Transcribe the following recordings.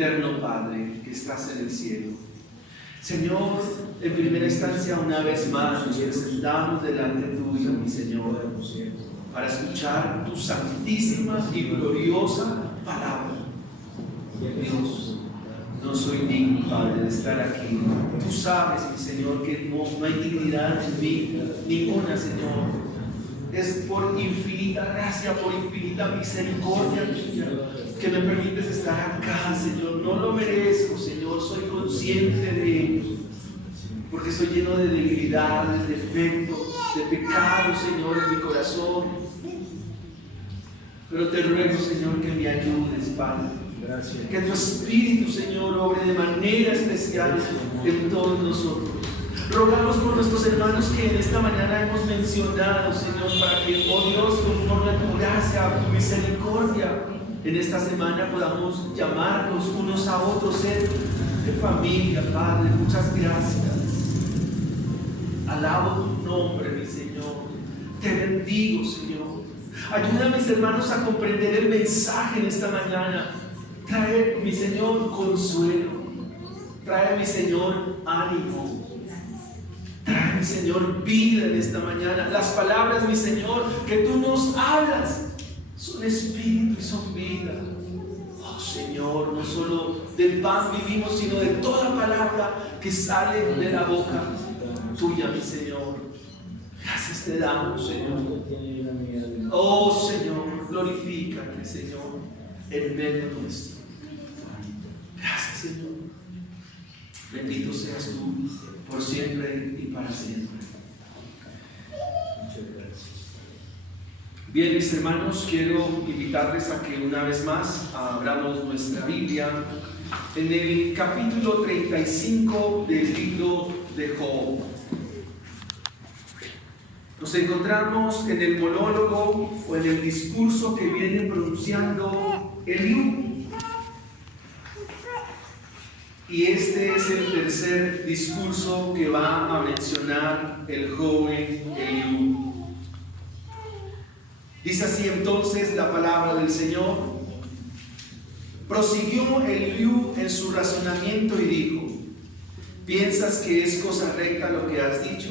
eterno Padre que estás en el cielo. Señor, en primera instancia, una vez más nos presentamos delante tuyo, mi Señor, para escuchar tu santísima y gloriosa palabra. Dios, no soy digno, Padre, de estar aquí. Tú sabes, mi Señor, que no hay dignidad en mí, ninguna, Señor. Es por infinita gracia, por infinita misericordia tuya que me permites estar acá, Señor. No lo merezco, Señor, soy consciente de ello, porque soy lleno de debilidades, de defectos, de pecado, Señor, en mi corazón. Pero te ruego, Señor, que me ayudes, Padre. Gracias. Que tu Espíritu, Señor, obre de manera especial en todos nosotros. Rogamos por nuestros hermanos que en esta mañana hemos mencionado, Señor, para que, oh Dios, conforme a tu gracia, a tu misericordia, en esta semana podamos llamarnos unos a otros, ser de familia, Padre. Muchas gracias. Alabo tu nombre, mi Señor. Te bendigo, Señor. Ayuda a mis hermanos a comprender el mensaje en esta mañana. Trae, mi Señor, consuelo. Trae, mi Señor, ánimo. Trae, mi Señor, vida en esta mañana. Las palabras, mi Señor, que tú nos hablas son espíritu y son vida. Oh Señor, no solo del pan vivimos, sino de toda palabra que sale de la boca tuya, mi Señor. Gracias te damos, Señor. Oh Señor, glorifícate, Señor, en medio nuestro. Gracias, Señor. Bendito seas tú por siempre y para siempre. Muchas gracias. Bien, mis hermanos, quiero invitarles a que una vez más abramos nuestra Biblia en el capítulo 35 del libro de Job. Nos encontramos en el monólogo o en el discurso que viene pronunciando Eliú. Y este es el tercer discurso que va a mencionar el joven Eliú. Dice así entonces la palabra del Señor. Prosiguió Eliú en su razonamiento y dijo: ¿piensas que es cosa recta lo que has dicho?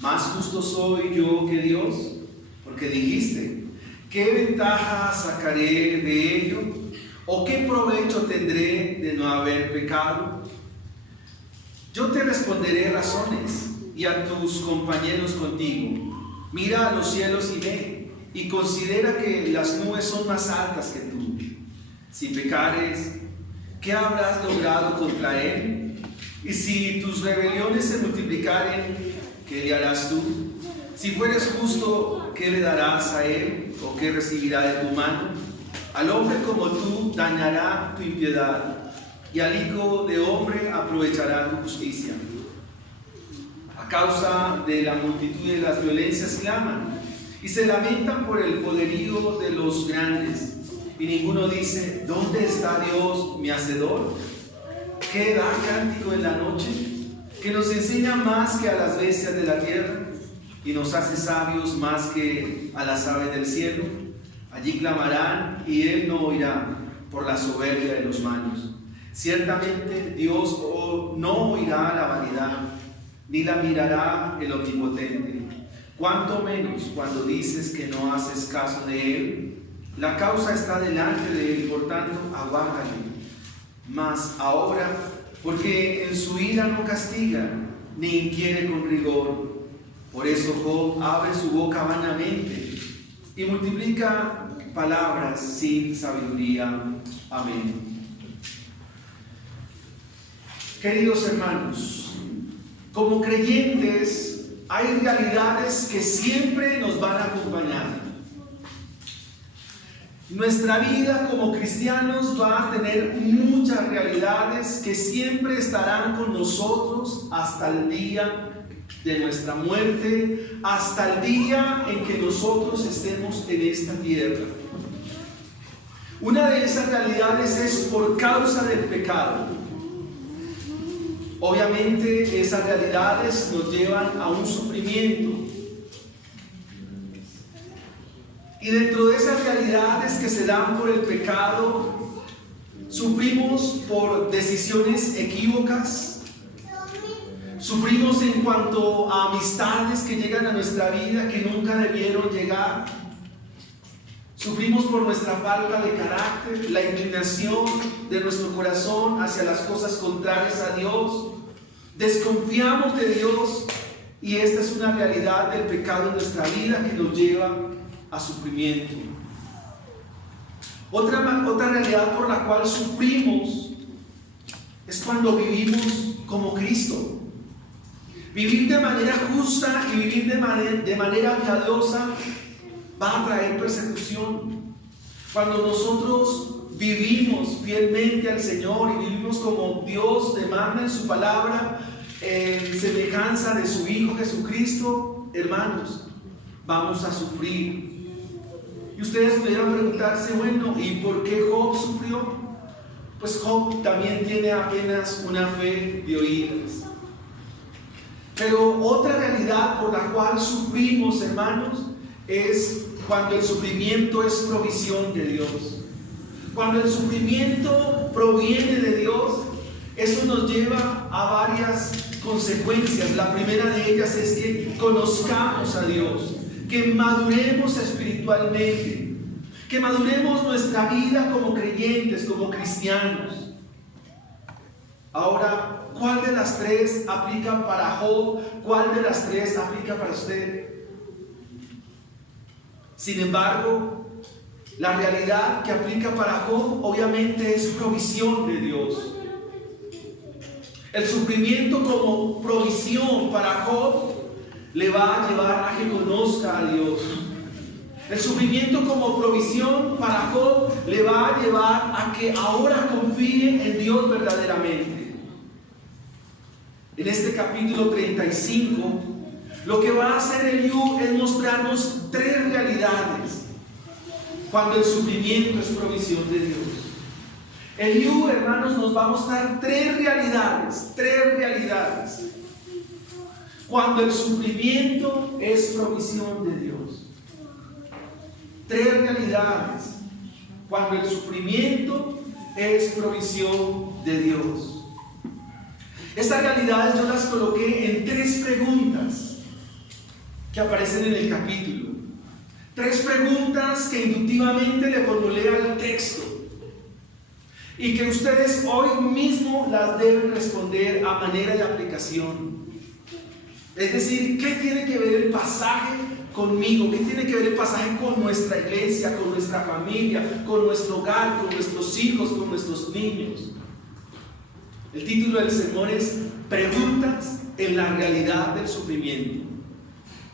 ¿Más justo soy yo que Dios? Porque dijiste: ¿qué ventaja sacaré de ello? ¿O qué provecho tendré de no haber pecado? Yo te responderé razones, y a tus compañeros contigo. Mira a los cielos y ve, y considera que las nubes son más altas que tú. Si pecares, ¿qué habrás logrado contra él? Y si tus rebeliones se multiplicaren, ¿qué le harás tú? Si fueres justo, ¿qué le darás a él? ¿O qué recibirá de tu mano? Al hombre como tú dañará tu impiedad, y al hijo de hombre aprovechará tu justicia. A causa de la multitud de las violencias claman, y se lamentan por el poderío de los grandes. Y ninguno dice: ¿dónde está Dios mi hacedor? ¿Qué da cántico en la noche? Que nos enseña más que a las bestias de la tierra, y nos hace sabios más que a las aves del cielo. Allí clamarán y él no oirá por la soberbia de los manos. Ciertamente Dios no oirá la vanidad, ni la mirará el omnipotente. Cuanto menos cuando dices que no haces caso de él. La causa está delante de él, por tanto aguárdale. Mas ahora, porque en su ira no castiga, ni inquiere con rigor. Por eso Job abre su boca vanamente y multiplica palabras sin sabiduría. Amén. Queridos hermanos, como creyentes hay realidades que siempre nos van a acompañar. Nuestra vida como cristianos va a tener muchas realidades que siempre estarán con nosotros hasta el día de nuestra muerte, hasta el día en que nosotros estemos en esta tierra. Una de esas realidades es por causa del pecado. Obviamente esas realidades nos llevan a un sufrimiento. Y dentro de esas realidades que se dan por el pecado, Sufrimos por decisiones equívocas. Sufrimos en cuanto a amistades que llegan a nuestra vida que nunca debieron llegar. Sufrimos por nuestra falta de carácter, la inclinación de nuestro corazón hacia las cosas contrarias a Dios. Desconfiamos de Dios y esta es una realidad del pecado en nuestra vida que nos lleva a sufrimiento. Otra realidad por la cual sufrimos es cuando vivimos como Cristo. Vivir de manera justa y vivir de manera piadosa va a traer persecución. Cuando nosotros vivimos fielmente al Señor y vivimos como Dios demanda en su palabra, en semejanza de su Hijo Jesucristo, hermanos, vamos a sufrir. Y ustedes pudieran preguntarse, bueno, ¿y por qué Job sufrió? Pues Job también tiene apenas una fe de oídas. Pero otra realidad por la cual sufrimos, hermanos, es cuando el sufrimiento es provisión de Dios. Cuando el sufrimiento proviene de Dios, eso nos lleva a varias consecuencias. La primera de ellas es que conozcamos a Dios, que maduremos espiritualmente, que maduremos nuestra vida como creyentes, como cristianos. Ahora, ¿cuál de las tres aplica para Job? ¿Cuál de las tres aplica para usted? Sin embargo, la realidad que aplica para Job obviamente es provisión de Dios. El sufrimiento como provisión para Job le va a llevar a que conozca a Dios. El sufrimiento como provisión para Job le va a llevar a que ahora confíe en Dios verdaderamente. En este capítulo 35, lo que va a hacer Eliú es mostrarnos tres realidades cuando el sufrimiento es provisión de Dios. Eliú, hermanos, nos va a mostrar tres realidades cuando el sufrimiento es provisión de Dios. Tres realidades cuando el sufrimiento es provisión de Dios. Estas realidades yo las coloqué en tres preguntas que aparecen en el capítulo. Tres preguntas que inductivamente le formulé al texto y que ustedes hoy mismo las deben responder a manera de aplicación. Es decir, ¿qué tiene que ver el pasaje conmigo? ¿Qué tiene que ver el pasaje con nuestra iglesia, con nuestra familia, con nuestro hogar, con nuestros hijos, con nuestros niños? El título del sermón es Preguntas en la realidad del sufrimiento.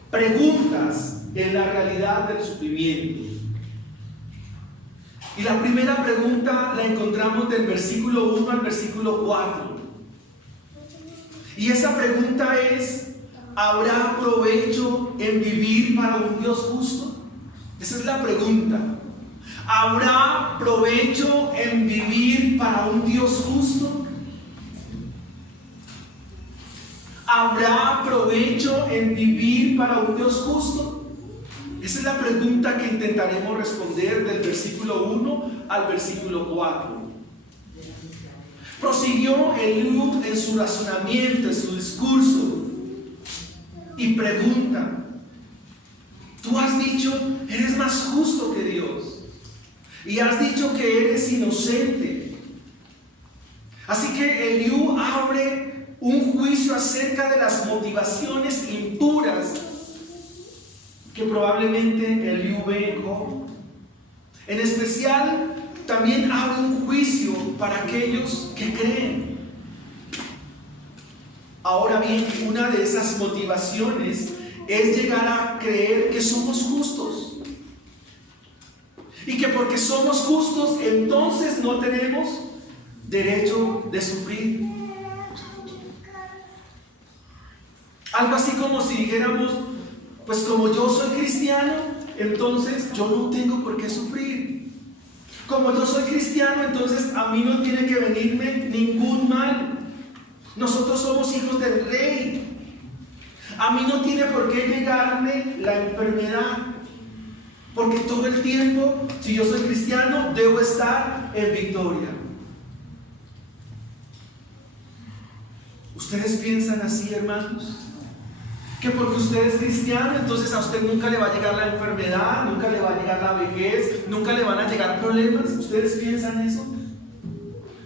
Preguntas en la realidad del sufrimiento. Y la primera pregunta la encontramos del versículo 1 al versículo 4. Y esa pregunta es: ¿habrá provecho en vivir para un Dios justo? Esa es la pregunta. ¿Habrá provecho en vivir para un Dios justo? ¿Habrá provecho en vivir para un Dios justo? Esa es la pregunta que intentaremos responder del versículo 1 al versículo 4. Prosiguió Eliú en su razonamiento, en su discurso, y pregunta: tú has dicho, eres más justo que Dios, y has dicho que eres inocente. Así que Eliú abre un juicio acerca de las motivaciones impuras que probablemente Eliú ve en Job. En especial, también abre un juicio para aquellos que creen. Ahora bien, una de esas motivaciones es llegar a creer que somos justos. Y que porque somos justos, entonces no tenemos derecho de sufrir. Algo así como si dijéramos: pues como yo soy cristiano, entonces yo no tengo por qué sufrir. Como yo soy cristiano, entonces a mí no tiene que venirme ningún mal. Nosotros somos hijos del Rey. A mí no tiene por qué llegarme la enfermedad, porque todo el tiempo, si yo soy cristiano, debo estar en victoria. ¿Ustedes piensan así, hermanos? Que porque usted es cristiano, entonces a usted nunca le va a llegar la enfermedad, nunca le va a llegar la vejez, nunca le van a llegar problemas. ¿Ustedes piensan eso?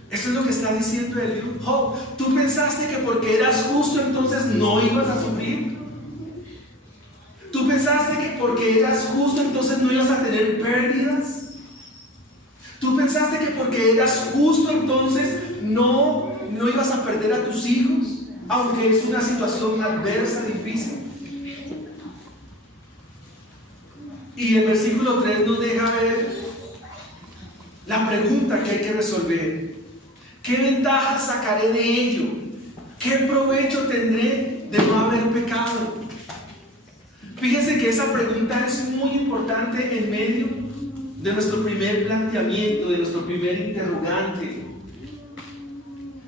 Eso es lo que está diciendo el libro Job. ¿Tú pensaste que porque eras justo entonces no ibas a sufrir? ¿Tú pensaste que porque eras justo entonces no ibas a tener pérdidas? ¿Tú pensaste que porque eras justo entonces no ibas a perder a tus hijos? Aunque es una situación adversa, difícil. Y el versículo 3 nos deja ver la pregunta que hay que resolver. ¿Qué ventaja sacaré de ello? ¿Qué provecho tendré de no haber pecado? Fíjense que esa pregunta es muy importante en medio de nuestro primer planteamiento, de nuestro primer interrogante.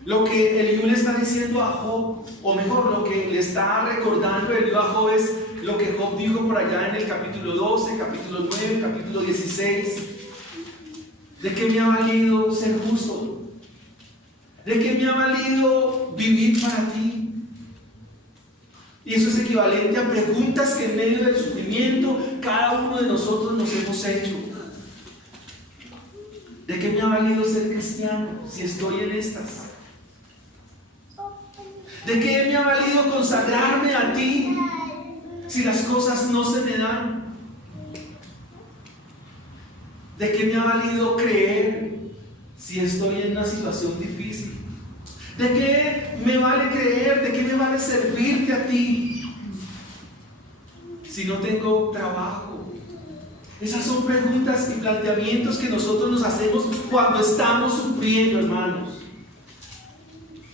Lo que Eliú le está diciendo a Job, o mejor, lo que le está recordando Eliú a Job es lo que Job dijo por allá en el capítulo 12, capítulo 9, capítulo 16. ¿De qué me ha valido ser justo? ¿De qué me ha valido vivir para ti? Y eso es equivalente a preguntas que en medio del sufrimiento cada uno de nosotros nos hemos hecho. ¿De qué me ha valido ser cristiano si estoy en estas? ¿De qué me ha valido consagrarme a ti si las cosas no se me dan? ¿De qué me ha valido creer si estoy en una situación difícil? ¿De qué me vale creer? ¿De qué me vale servirte a ti si no tengo trabajo? Esas son preguntas y planteamientos que nosotros nos hacemos cuando estamos sufriendo, hermanos.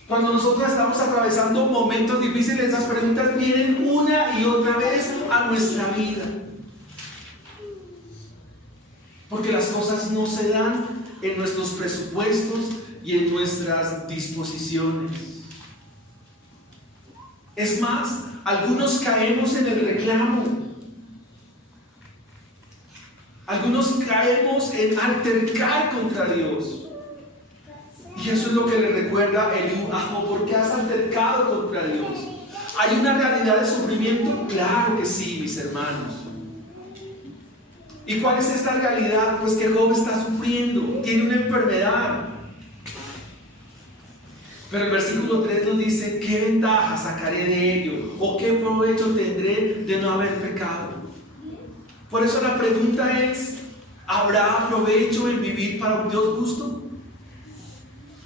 Cuando nosotros estamos atravesando momentos difíciles, esas preguntas vienen una y otra vez a nuestra vida. Porque las cosas no se dan en nuestros presupuestos y en nuestras disposiciones. Es más, algunos caemos en el reclamo. Algunos caemos en altercar contra Dios. Y eso es lo que le recuerda Eliú a Job. ¿Por qué has altercado contra Dios? ¿Hay una realidad de sufrimiento? Claro que sí, mis hermanos. ¿Y cuál es esta realidad? Pues que Job está sufriendo, tiene una enfermedad. Pero el versículo 3 nos dice: ¿qué ventaja sacaré de ello? ¿O qué provecho tendré de no haber pecado? Por eso la pregunta es: ¿habrá provecho en vivir para un Dios justo?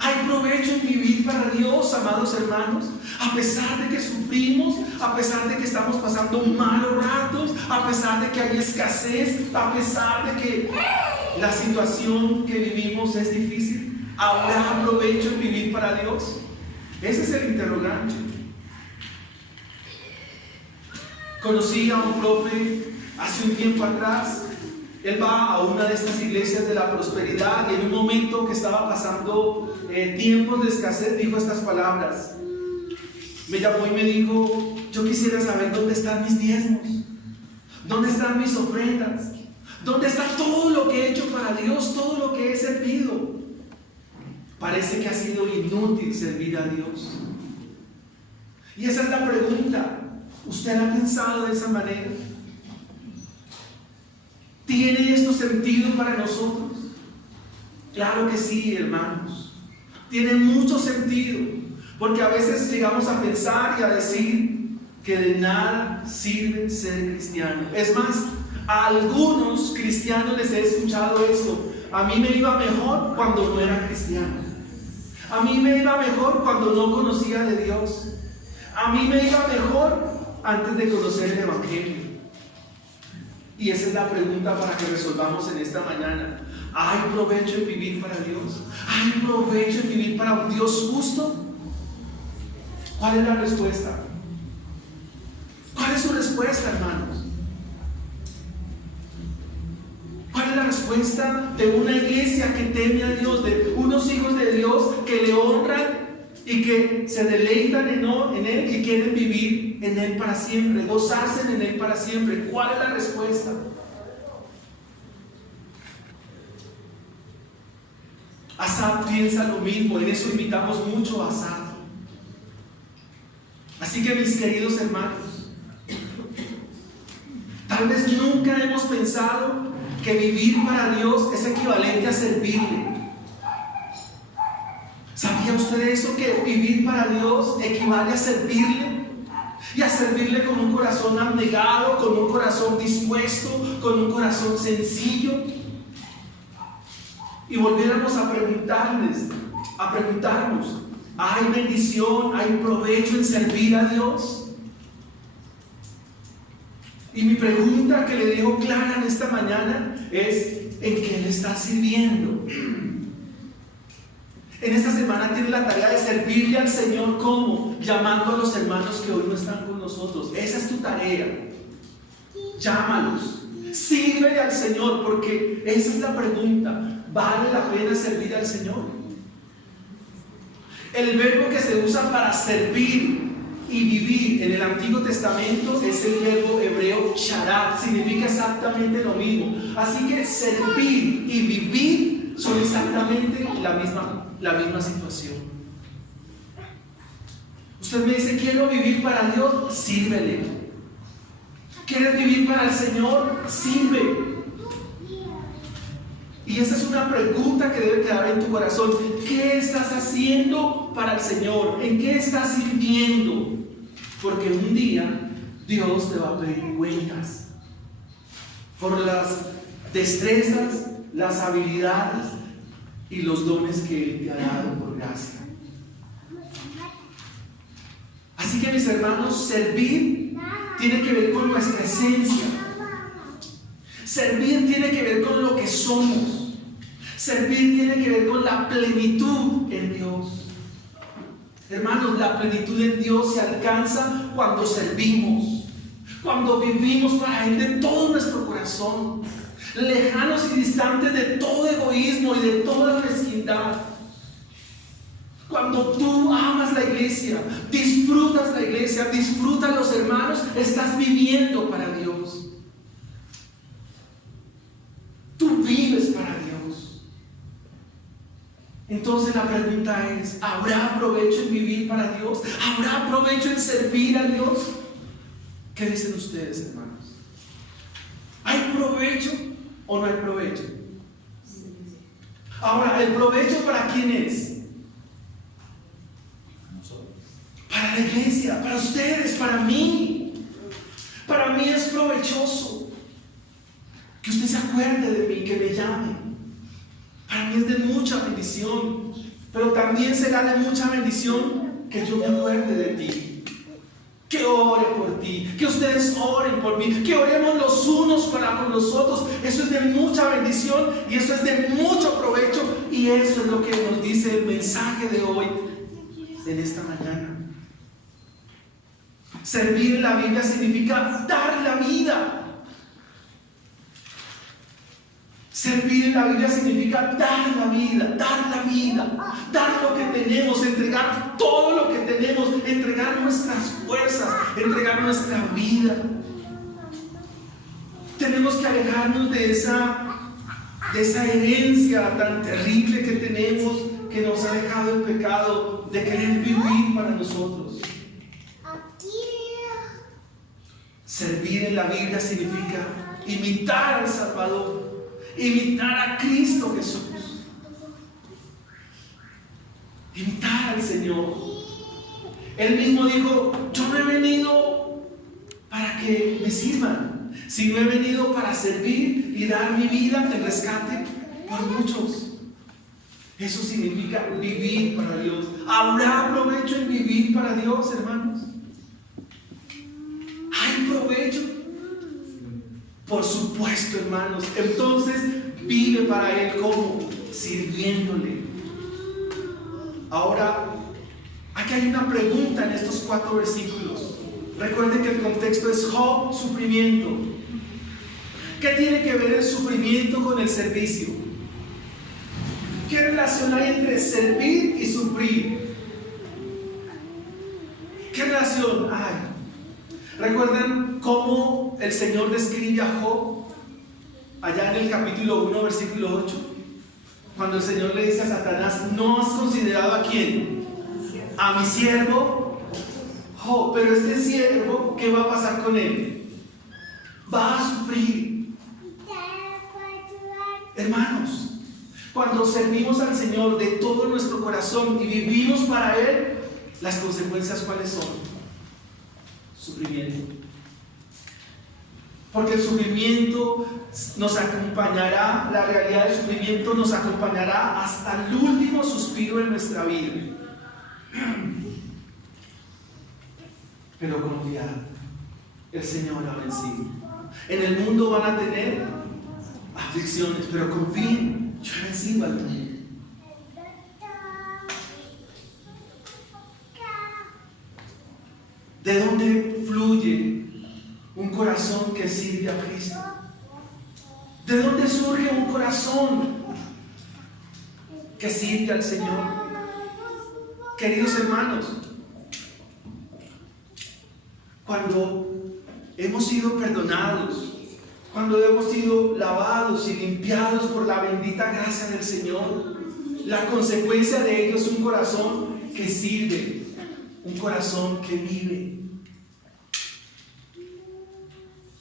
¿Hay provecho en vivir para Dios, amados hermanos? A pesar de que sufrimos, a pesar de que estamos pasando malos ratos, a pesar de que hay escasez, a pesar de que la situación que vivimos es difícil, ¿habrá provecho en vivir para Dios? Ese es el interrogante. Conocí a un profe hace un tiempo atrás. Él va a una de estas iglesias de la prosperidad y en un momento que estaba pasando tiempos de escasez dijo estas palabras. Me llamó y me dijo: yo quisiera saber dónde están mis diezmos, dónde están mis ofrendas, dónde está todo lo que he hecho para Dios, todo lo que he servido. Parece que ha sido inútil servir a Dios. Y esa es la pregunta. ¿Usted ha pensado de esa manera? ¿Tiene esto sentido para nosotros? Claro que sí, hermanos. Tiene mucho sentido, porque a veces llegamos a pensar y a decir que de nada sirve ser cristiano. Es más, a algunos cristianos les he escuchado esto: a mí me iba mejor cuando no era cristiano. A mí me iba mejor cuando no conocía de Dios. A mí me iba mejor antes de conocer el Evangelio. Y esa es la pregunta para que resolvamos en esta mañana. ¿Hay provecho en vivir para Dios? ¿Hay provecho en vivir para un Dios justo? ¿Cuál es la respuesta? ¿Cuál es su respuesta, hermanos? ¿Cuál es la respuesta de una iglesia que teme a Dios, de unos hijos de Dios que le honran y que se deleitan en Él y quieren vivir en Él para siempre, gozarse en Él para siempre? ¿Cuál es la respuesta? Asaf piensa lo mismo. En eso imitamos mucho a Asaf. Así que, mis queridos hermanos, tal vez nunca hemos pensado que vivir para Dios es equivalente a servirle. ¿Sabía usted eso? Que vivir para Dios equivale a servirle. Y a servirle con un corazón abnegado, con un corazón dispuesto, con un corazón sencillo. Y volviéramos a preguntarnos, ¿hay bendición, hay provecho en servir a Dios? Y mi pregunta que le dejo clara en esta mañana es: ¿en qué le está sirviendo? En esta semana tiene la tarea de servirle al Señor. ¿Cómo? Llamando a los hermanos que hoy no están con nosotros. Esa es tu tarea. Llámalos. Sírvele al Señor, porque esa es la pregunta. ¿Vale la pena servir al Señor? El verbo que se usa para servir y vivir en el Antiguo Testamento es el verbo hebreo sharat. Significa exactamente lo mismo. Así que servir y vivir son exactamente la misma situación. Usted me dice: quiero vivir para Dios, sírvele. ¿Quieres vivir para el Señor? Sirve. Y esa es una pregunta que debe quedar en tu corazón. ¿Qué estás haciendo para el Señor? ¿En qué estás sirviendo? Porque un día Dios te va a pedir cuentas por las destrezas, las habilidades y los dones que Él te ha dado por gracia. Así que, mis hermanos, servir tiene que ver con nuestra esencia. Servir tiene que ver con lo que somos. Servir tiene que ver con la plenitud en Dios. Hermanos, la plenitud en Dios se alcanza cuando servimos, cuando vivimos para Él de todo nuestro corazón, lejanos y distantes de todo egoísmo y de toda mezquindad. Cuando tú amas la iglesia, disfrutas la iglesia, disfrutas los hermanos, estás viviendo para Dios. Tú vives para Dios. Entonces la pregunta es: ¿habrá provecho en vivir para Dios? ¿Habrá provecho en servir a Dios? ¿Qué dicen ustedes, hermanos? ¿Hay provecho o no hay provecho? Ahora, ¿el provecho para quién es? Para la iglesia, para ustedes, para mí. Para mí es provechoso que usted se acuerde de mí, que me llame. Para mí es de mucha bendición, pero también será de mucha bendición que yo me acuerde de ti, que ore por ti, que ustedes oren por mí, que oremos los unos para con los otros. Eso es de mucha bendición y eso es de mucho provecho, y eso es lo que nos dice el mensaje de hoy, en esta mañana. Servir en la Biblia significa dar la vida. Servir en la Biblia significa dar la vida, dar lo que tenemos, entregar todo lo que tenemos, entregar nuestras fuerzas, entregar nuestra vida. Tenemos que alejarnos de esa herencia tan terrible que tenemos, que nos ha dejado el pecado de querer vivir para nosotros. Servir en la Biblia significa imitar al Salvador, imitar a Cristo Jesús, imitar al Señor. Él mismo dijo: yo no he venido para que me sirvan, sino he venido para servir y dar mi vida en rescate por muchos. Eso significa vivir para Dios. ¿Habrá provecho en vivir para Dios, hermanos? ¿Hay provecho? Por supuesto, hermanos. Entonces vive para Él. ¿Cómo? Sirviéndole. Ahora, aquí hay una pregunta en estos 4 versículos. Recuerden que el contexto es Job, sufrimiento. ¿Qué tiene que ver el sufrimiento con el servicio? ¿Qué relación hay entre servir y sufrir? ¿Qué relación hay? ¿Recuerdan cómo el Señor describe a Job allá en el capítulo 1, versículo 8? Cuando el Señor le dice a Satanás: ¿no has considerado a quién? A mi siervo Oh, pero este siervo, ¿qué va a pasar con él? Va a sufrir. Hermanos, cuando servimos al Señor de todo nuestro corazón y vivimos para Él, las consecuencias, ¿cuáles son? Sufrimiento. Porque el sufrimiento nos acompañará, la realidad del sufrimiento nos acompañará hasta el último suspiro de nuestra vida. Pero confiad, el Señor ha vencido. En el mundo van a tener aflicciones, pero confíen, yo he vencido al mundo. ¿De dónde fluye un corazón que sirve a Cristo? ¿De dónde surge un corazón que sirve al Señor? Queridos hermanos, cuando hemos sido perdonados, cuando hemos sido lavados y limpiados por la bendita gracia del Señor, la consecuencia de ello es un corazón que sirve, un corazón que vive.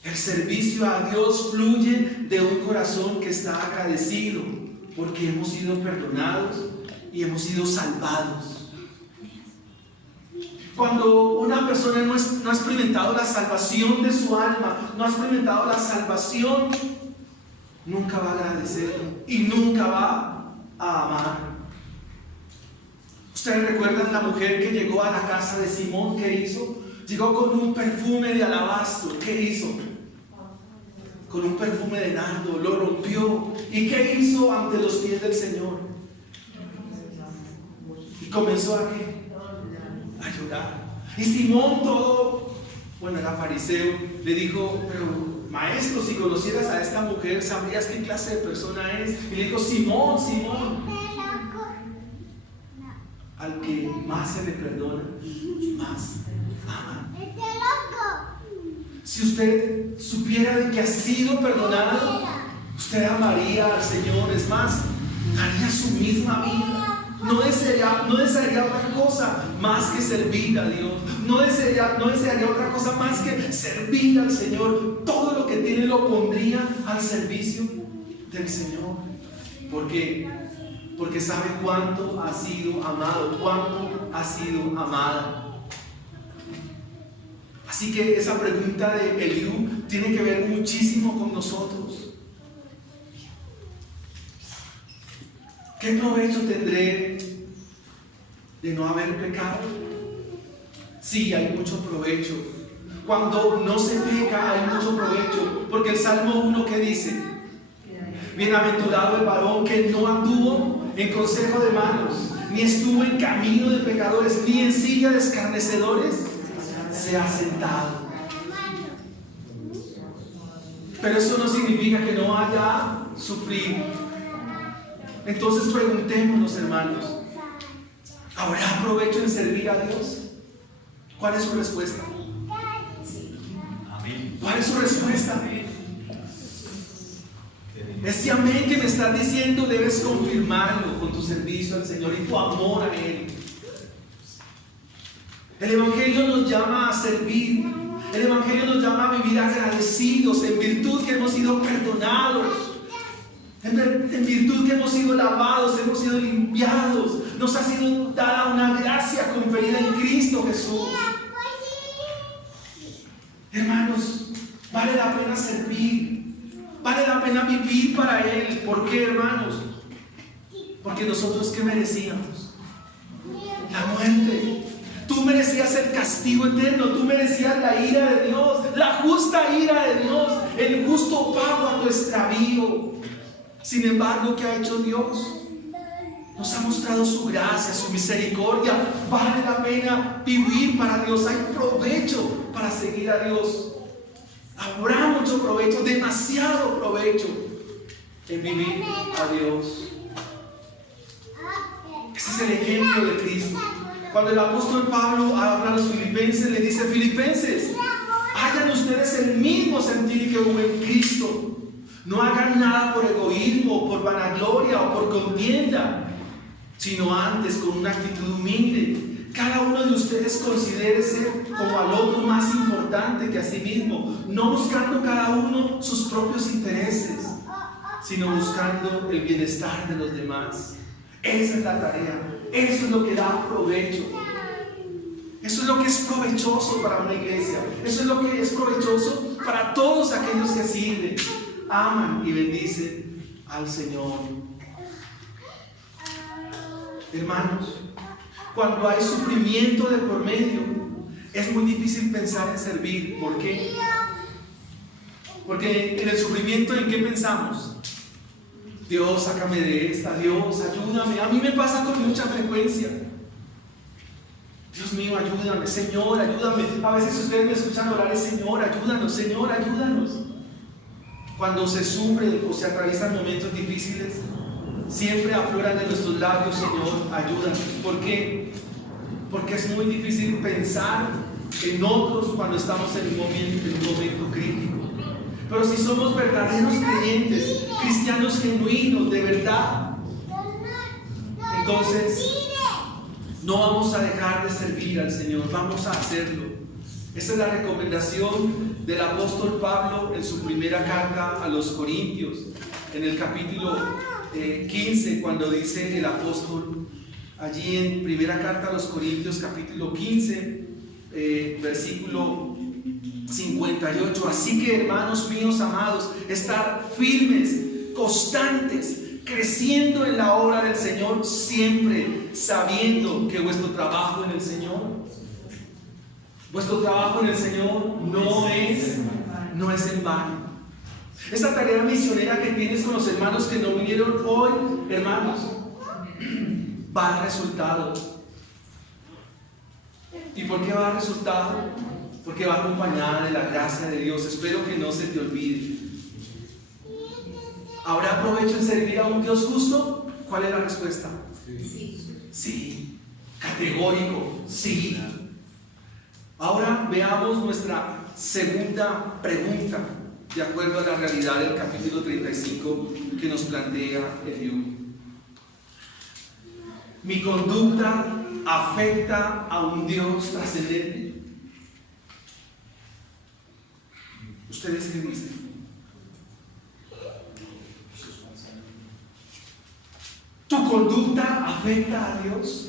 El servicio a Dios fluye de un corazón que está agradecido porque hemos sido perdonados y hemos sido salvados. Cuando una persona no ha experimentado la salvación de su alma, no ha experimentado la salvación, nunca va a agradecer y nunca va a amar. ¿Ustedes recuerdan la mujer que llegó a la casa de Simón? ¿Qué hizo? Llegó con un perfume de alabastro. ¿Qué hizo? Con un perfume de nardo, lo rompió. ¿Y qué hizo ante los pies del Señor? Y comenzó a ¿qué? A llorar. Y Simón, todo, bueno, era fariseo, le dijo: pero maestro, si conocieras a esta mujer, sabrías qué clase de persona es. Y le dijo: Simón, Simón, al que más se le perdona, más ama. Si usted supiera de que ha sido perdonado, usted amaría al Señor. Es más, daría su misma vida. No desearía otra cosa más que servir a Dios. No desearía otra cosa más que servir al Señor. Todo lo que tiene lo pondría al servicio del Señor. ¿Por qué? Porque sabe cuánto ha sido amado, cuánto ha sido amada. Así que esa pregunta de Eliú tiene que ver muchísimo con nosotros. ¿Qué provecho tendré de no haber pecado? Sí, hay mucho provecho. Cuando no se peca hay mucho provecho. Porque el Salmo 1, ¿qué dice? Bienaventurado el varón que no anduvo en consejo de malos, ni estuvo en camino de pecadores, ni en silla de escarnecedores se ha sentado. Pero eso no significa que no haya sufrido. Entonces preguntémonos, hermanos, ¿habrá provecho en servir a Dios? ¿Cuál es su respuesta? ¿Cuál es su respuesta? Ese amén que me estás diciendo debes confirmarlo con tu servicio al Señor y tu amor a Él. El Evangelio nos llama a servir. El Evangelio nos llama a vivir agradecidos en virtud que hemos sido perdonados, en virtud que hemos sido lavados, hemos sido limpiados. Nos ha sido dada una gracia conferida en Cristo Jesús. Hermanos, vale la pena servir, vale la pena vivir para Él. ¿Por qué, hermanos? Porque nosotros, ¿qué merecíamos? La muerte. Tú merecías el castigo eterno, tú merecías la ira de Dios, la justa ira de Dios, el justo pago a tu extravío. Sin embargo, ¿qué ha hecho Dios? Nos ha mostrado su gracia, su misericordia. Vale la pena vivir para Dios. Hay provecho para seguir a Dios. Habrá mucho provecho, demasiado provecho en vivir a Dios. Ese es el ejemplo de Cristo. Cuando el apóstol Pablo habla a los filipenses, le dice: Filipenses, hayan ustedes el mismo sentir que hubo en Cristo. No hagan nada por egoísmo, por vanagloria o por contienda, sino antes con una actitud humilde. Cada uno de ustedes considérese como al otro más importante que a sí mismo, no buscando cada uno sus propios intereses, sino buscando el bienestar de los demás. Esa es la tarea, eso es lo que da provecho. Eso es lo que es provechoso para una iglesia. Eso es lo que es provechoso para todos aquellos que sirven, aman y bendicen al Señor. Hermanos, cuando hay sufrimiento de por medio, es muy difícil pensar en servir. ¿Por qué? Porque en el sufrimiento, ¿en qué pensamos? Dios, sácame de esta. Dios, ayúdame. A mí me pasa con mucha frecuencia. Dios mío, ayúdame. Señor, ayúdame. A veces ustedes me escuchan orar, Señor, ayúdanos. Señor, ayúdanos. Cuando se sufre o se atraviesan momentos difíciles, siempre afloran de nuestros labios, Señor, ayúdanos. ¿Por qué? Porque es muy difícil pensar en otros cuando estamos en un momento crítico. Pero si somos verdaderos creyentes, cristianos genuinos, de verdad, entonces no vamos a dejar de servir al Señor, vamos a hacerlo. Esa es la recomendación del apóstol Pablo en su primera carta a los Corintios, en el capítulo 15, cuando dice el apóstol, allí en primera carta a los Corintios, capítulo 15, versículo 58. Así que, hermanos míos amados, estar firmes, constantes, creciendo en la obra del Señor, siempre sabiendo que vuestro trabajo en el Señor, no es en vano. Esta tarea misionera que tienes con los hermanos que no vinieron hoy, hermanos, va a dar resultado. ¿Y por qué va a dar resultado? Porque va acompañada de la gracia de Dios. Espero que no se te olvide. ¿Habrá provecho en servir a un Dios justo? ¿Cuál es la respuesta? Sí. Categórico, sí. Ahora veamos nuestra segunda pregunta, de acuerdo a la realidad del capítulo 35 que nos plantea Eliú. ¿Mi conducta afecta a un Dios trascendente? ¿Ustedes qué dicen? ¿Tu conducta afecta a Dios?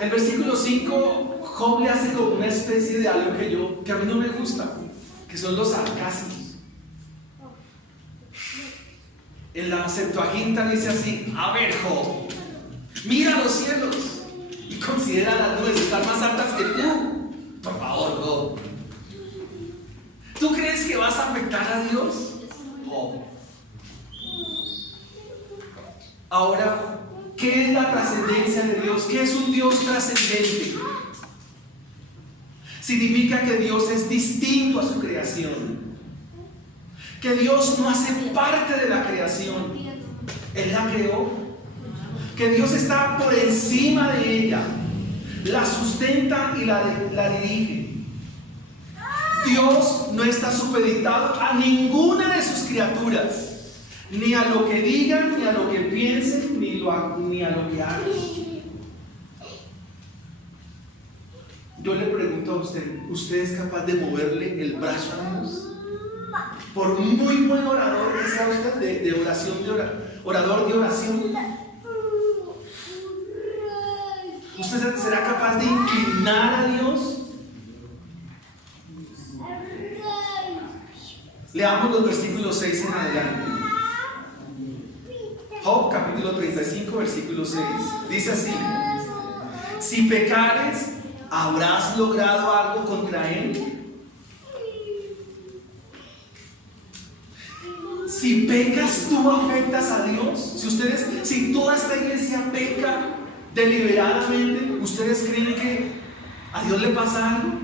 El versículo 5, Job le hace como una especie de algo que a mí no me gusta, que son los sarcasmos. En la Septuaginta dice así: a ver, Job, mira los cielos y considera las nubes estar más altas que tú. Por favor, Job, ¿tú crees que vas a afectar a Dios? Job. Ahora, ¿qué es la trascendencia de Dios? ¿Qué es un Dios trascendente? Significa que Dios es distinto a su creación, que Dios no hace parte de la creación, Él la creó, que Dios está por encima de ella, la sustenta y la dirige. Dios no está supeditado a ninguna de sus criaturas, ni a lo que digan, ni a lo que piensen, ni a lo que hagan. Yo le pregunto a usted, ¿usted es capaz de moverle el brazo a Dios? Por muy buen orador que sea usted de oración, orador de oración, ¿usted será capaz de inclinar a Dios? Leamos los versículos 6 en adelante. Job capítulo 35 versículo 6 dice así: si pecares, ¿habrás logrado algo contra él? Si pecas, ¿tú afectas a Dios? Si toda esta iglesia peca deliberadamente, ¿ustedes creen que a Dios le pasa algo?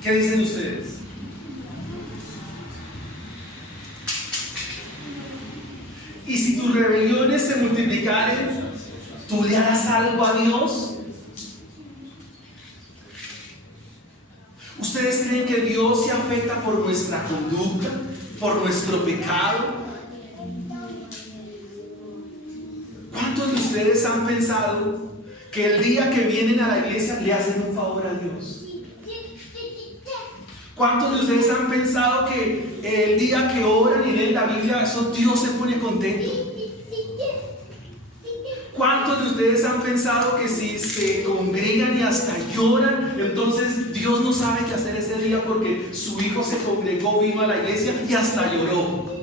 ¿Qué dicen ustedes? Y si tus rebeliones se multiplicaren, ¿tú le harás algo a Dios? ¿Ustedes creen que Dios se afecta por nuestra conducta, por nuestro pecado? ustedes han pensado que el día que vienen a la iglesia le hacen un favor a Dios? ¿Cuántos de ustedes han pensado que el día que oran y leen la Biblia, eso Dios se pone contento? ¿Cuántos de ustedes han pensado que si se congregan y hasta lloran, entonces Dios no sabe qué hacer ese día porque su hijo se congregó, vino a la iglesia y hasta lloró?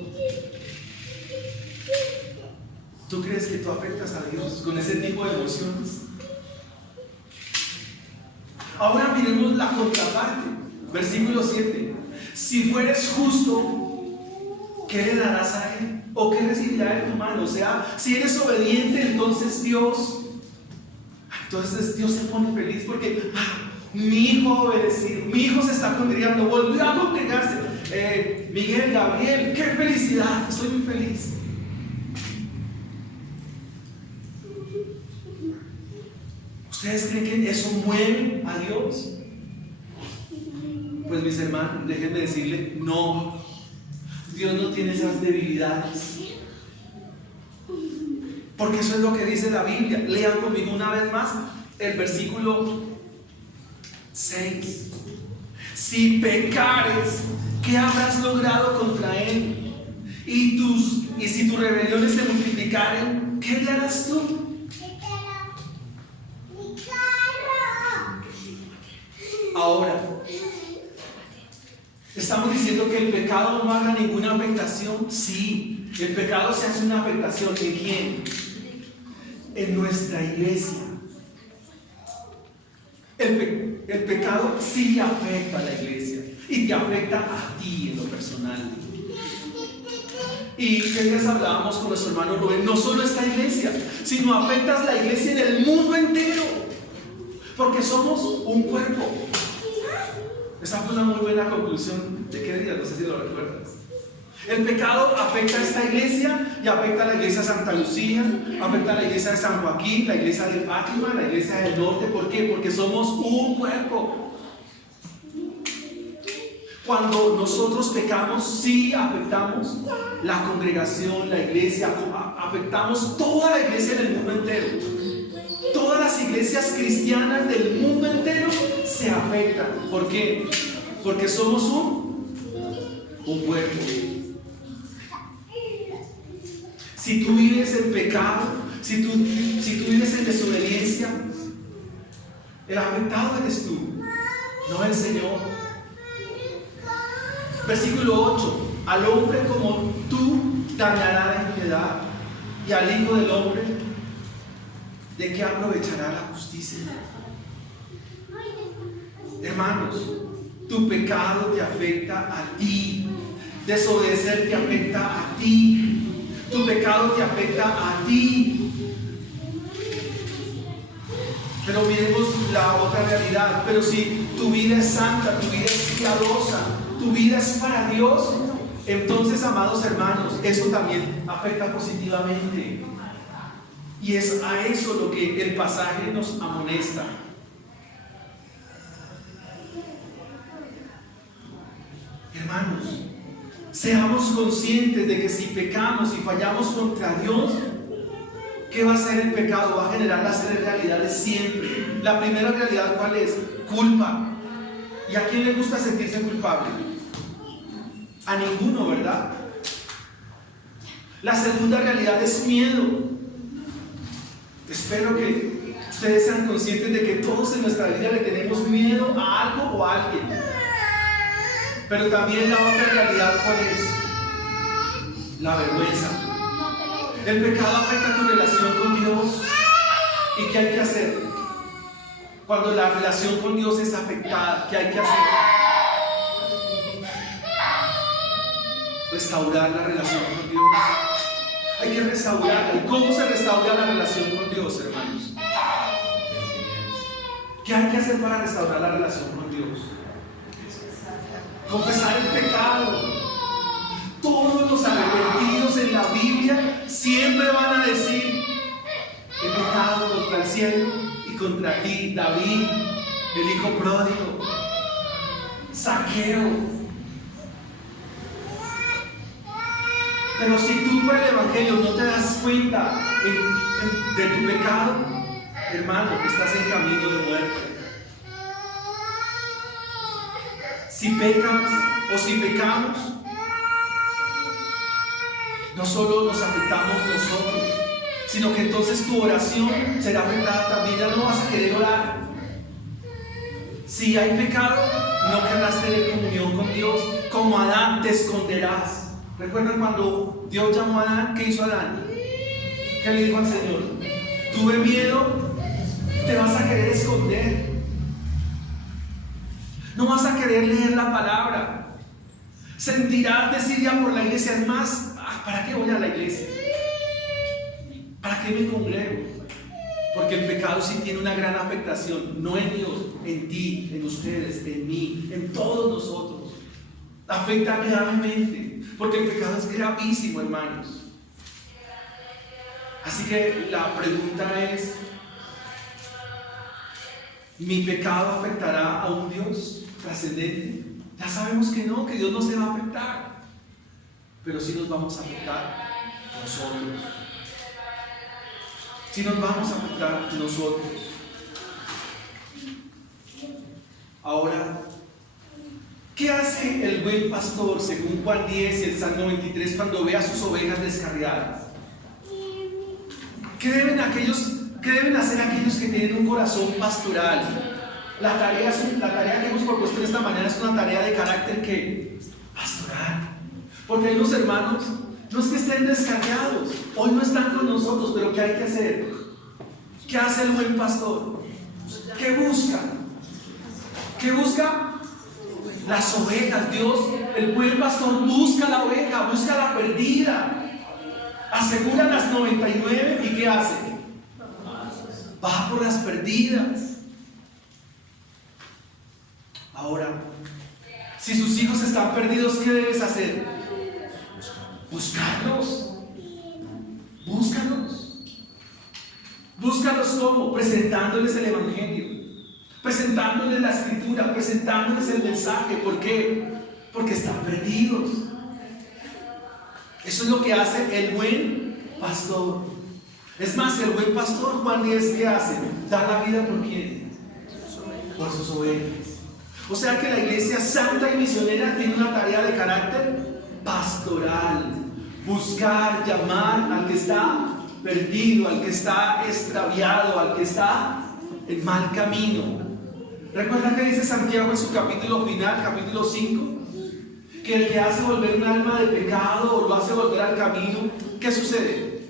¿Tú crees que tú afectas a Dios con ese tipo de emociones? Ahora miremos la contraparte. Versículo 7. Si fueres justo, ¿qué le darás a él? ¿O qué recibirá de tu mano? O sea, si eres obediente, entonces Dios se pone feliz porque mi hijo ha obedecido, mi hijo se está congregando, volvió a congregarse. Miguel, Gabriel, qué felicidad, estoy muy feliz. ¿Ustedes creen que eso mueve a Dios? Pues mis hermanos, déjenme decirle, no, Dios no tiene esas debilidades. Porque eso es lo que dice la Biblia. Lean conmigo una vez más el versículo 6. Si pecares, ¿qué habrás logrado contra él? Y si tus rebeliones se multiplicaren, ¿qué le harás tú? Ahora, ¿estamos diciendo que el pecado no haga ninguna afectación? Sí, el pecado se hace una afectación. ¿En quién? En nuestra iglesia. El pecado sí afecta a la iglesia y te afecta a ti en lo personal. Y que les hablábamos con nuestro hermano Rubén, no solo esta iglesia, sino afectas la iglesia en el mundo entero, porque somos un cuerpo. Esa fue una muy buena conclusión. ¿De qué día? No sé si lo recuerdas. El pecado afecta a esta iglesia y afecta a la iglesia de Santa Lucía, afecta a la iglesia de San Joaquín, la iglesia de Fátima, la iglesia del norte. ¿Por qué? Porque somos un cuerpo. Cuando nosotros pecamos, sí afectamos la congregación, la iglesia, afectamos toda la iglesia en el mundo entero. Todas las iglesias cristianas del mundo entero se afectan. ¿Por qué? Porque somos un cuerpo. Si tú vives en pecado, si tú vives en desobediencia, el afectado eres tú, no el Señor. Versículo 8. Al hombre como tú dañará la impiedad, y al Hijo del hombre, ¿de qué aprovechará la justicia? Hermanos, tu pecado te afecta a ti. Desobedecer te afecta a ti. Tu pecado te afecta a ti. Pero miremos la otra realidad. Pero si tu vida es santa, tu vida es piadosa, tu vida es para Dios, entonces, amados hermanos, eso también afecta positivamente. Y es a eso lo que el pasaje nos amonesta. Hermanos, seamos conscientes de que si pecamos y fallamos contra Dios, ¿qué va a hacer el pecado? Va a generar las tres realidades siempre. La primera realidad, ¿cuál es? Culpa. ¿Y a quién le gusta sentirse culpable? A ninguno, ¿verdad? La segunda realidad es miedo. Espero que ustedes sean conscientes de que todos en nuestra vida le tenemos miedo a algo o a alguien. Pero también la otra realidad, ¿cuál es? La vergüenza. El pecado afecta tu relación con Dios. ¿Y qué hay que hacer? Cuando la relación con Dios es afectada, ¿qué hay que hacer? Restaurar la relación con Dios. Hay que restaurarla. ¿Y cómo se restaura la relación con Dios, hermanos? ¿Qué hay que hacer para restaurar la relación con Dios? Confesar el pecado. Todos los arrepentidos en la Biblia siempre van a decir: he pecado contra el cielo y contra ti. David, el hijo pródigo, Zaqueo. Pero si tú por el Evangelio no te das cuenta de tu pecado, hermano, estás en camino de muerte. Si pecas o si pecamos, no solo nos afectamos nosotros, sino que entonces tu oración será afectada también. Ya no vas a querer orar. Si hay pecado, no querrás tener comunión con Dios. Como Adán, te esconderás. ¿Recuerdan cuando Dios llamó a Adán? ¿Qué hizo Adán? ¿Qué le dijo al Señor? Tuve miedo, te vas a querer esconder. No vas a querer leer la palabra. Sentirás decir ya por la iglesia. Es más, ¿para qué voy a la iglesia? ¿Para qué me congrego? Porque el pecado sí tiene una gran afectación, no en Dios, en ti, en ustedes, en mí, en todos nosotros. Afecta gravemente, porque el pecado es gravísimo, hermanos. Así que la pregunta es, ¿mi pecado afectará a un Dios trascendente? Ya sabemos que no, que Dios no se va a afectar, pero sí nos vamos a afectar nosotros. Si nos vamos a afectar nosotros. Ahora, ¿qué hace el buen pastor según Juan 10 y el Salmo 23 cuando ve a sus ovejas descarriadas? ¿Qué deben hacer aquellos que tienen un corazón pastoral? La tarea que hemos propuesto de esta manera es una tarea de carácter que pastoral. Porque hay unos hermanos, no es que estén descarriados, hoy no están con nosotros, pero ¿qué hay que hacer? ¿Qué hace el buen pastor? ¿Qué busca? ¿Qué busca? Las ovejas. Dios, el buen pastor busca la oveja, busca la perdida, asegura las 99 y ¿qué hace? Va por las perdidas. Ahora, si sus hijos están perdidos, ¿qué debes hacer? Buscarlos. Búscalos. Búscalos ¿cómo? Presentándoles el Evangelio, presentándoles la Escritura, presentándoles el mensaje. ¿Por qué? Porque están perdidos. Eso es lo que hace el buen pastor. Es más, el buen pastor, Juan 10, ¿qué hace? Da la vida por quién? Por sus ovejas. O sea que la iglesia santa y misionera tiene una tarea de carácter pastoral. Buscar, llamar al que está perdido, al que está extraviado, al que está en mal camino. ¿Recuerdan que dice Santiago en su capítulo final, capítulo 5? Que el que hace volver un alma de pecado o lo hace volver al camino, ¿qué sucede?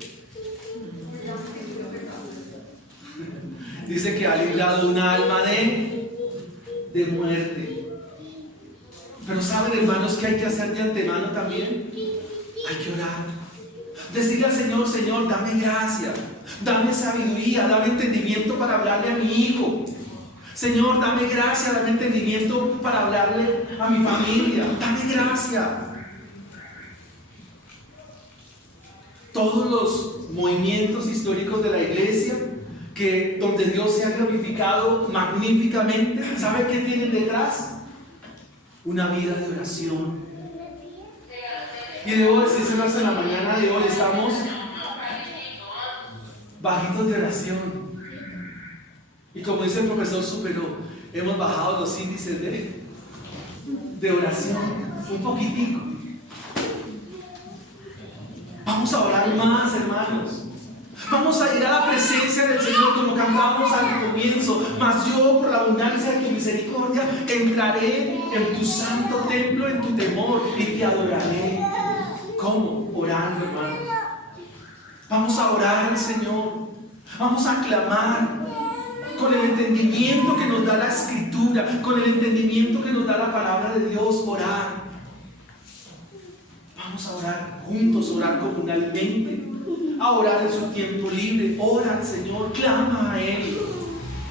Dice que ha librado un alma de muerte. Pero ¿saben, hermanos, qué hay que hacer de antemano también? Hay que orar. Decirle al Señor: Señor, dame gracia, dame sabiduría, dame entendimiento para hablarle a mi hijo. Señor, dame gracia, dame entendimiento para hablarle a mi familia. Dame gracia. Todos los movimientos históricos de la iglesia, donde Dios se ha glorificado magníficamente, ¿sabe qué tienen detrás? Una vida de oración. Y debo decírselos, en la mañana de hoy estamos bajitos de oración. Y como dice el profesor Supero, hemos bajado los índices de oración un poquitico. Vamos a orar más, hermanos. Vamos a ir a la presencia del Señor como cantamos al comienzo. Mas yo, por la abundancia de tu misericordia, entraré en tu santo templo en tu temor y te adoraré. ¿Cómo? Orando, hermanos. Vamos a orar al Señor. Vamos a clamar con el entendimiento que nos da la Escritura, con el entendimiento que nos da la palabra de Dios. Orar. Vamos a orar juntos, orar comunalmente, a orar en su tiempo libre. Ora al Señor, clama a Él.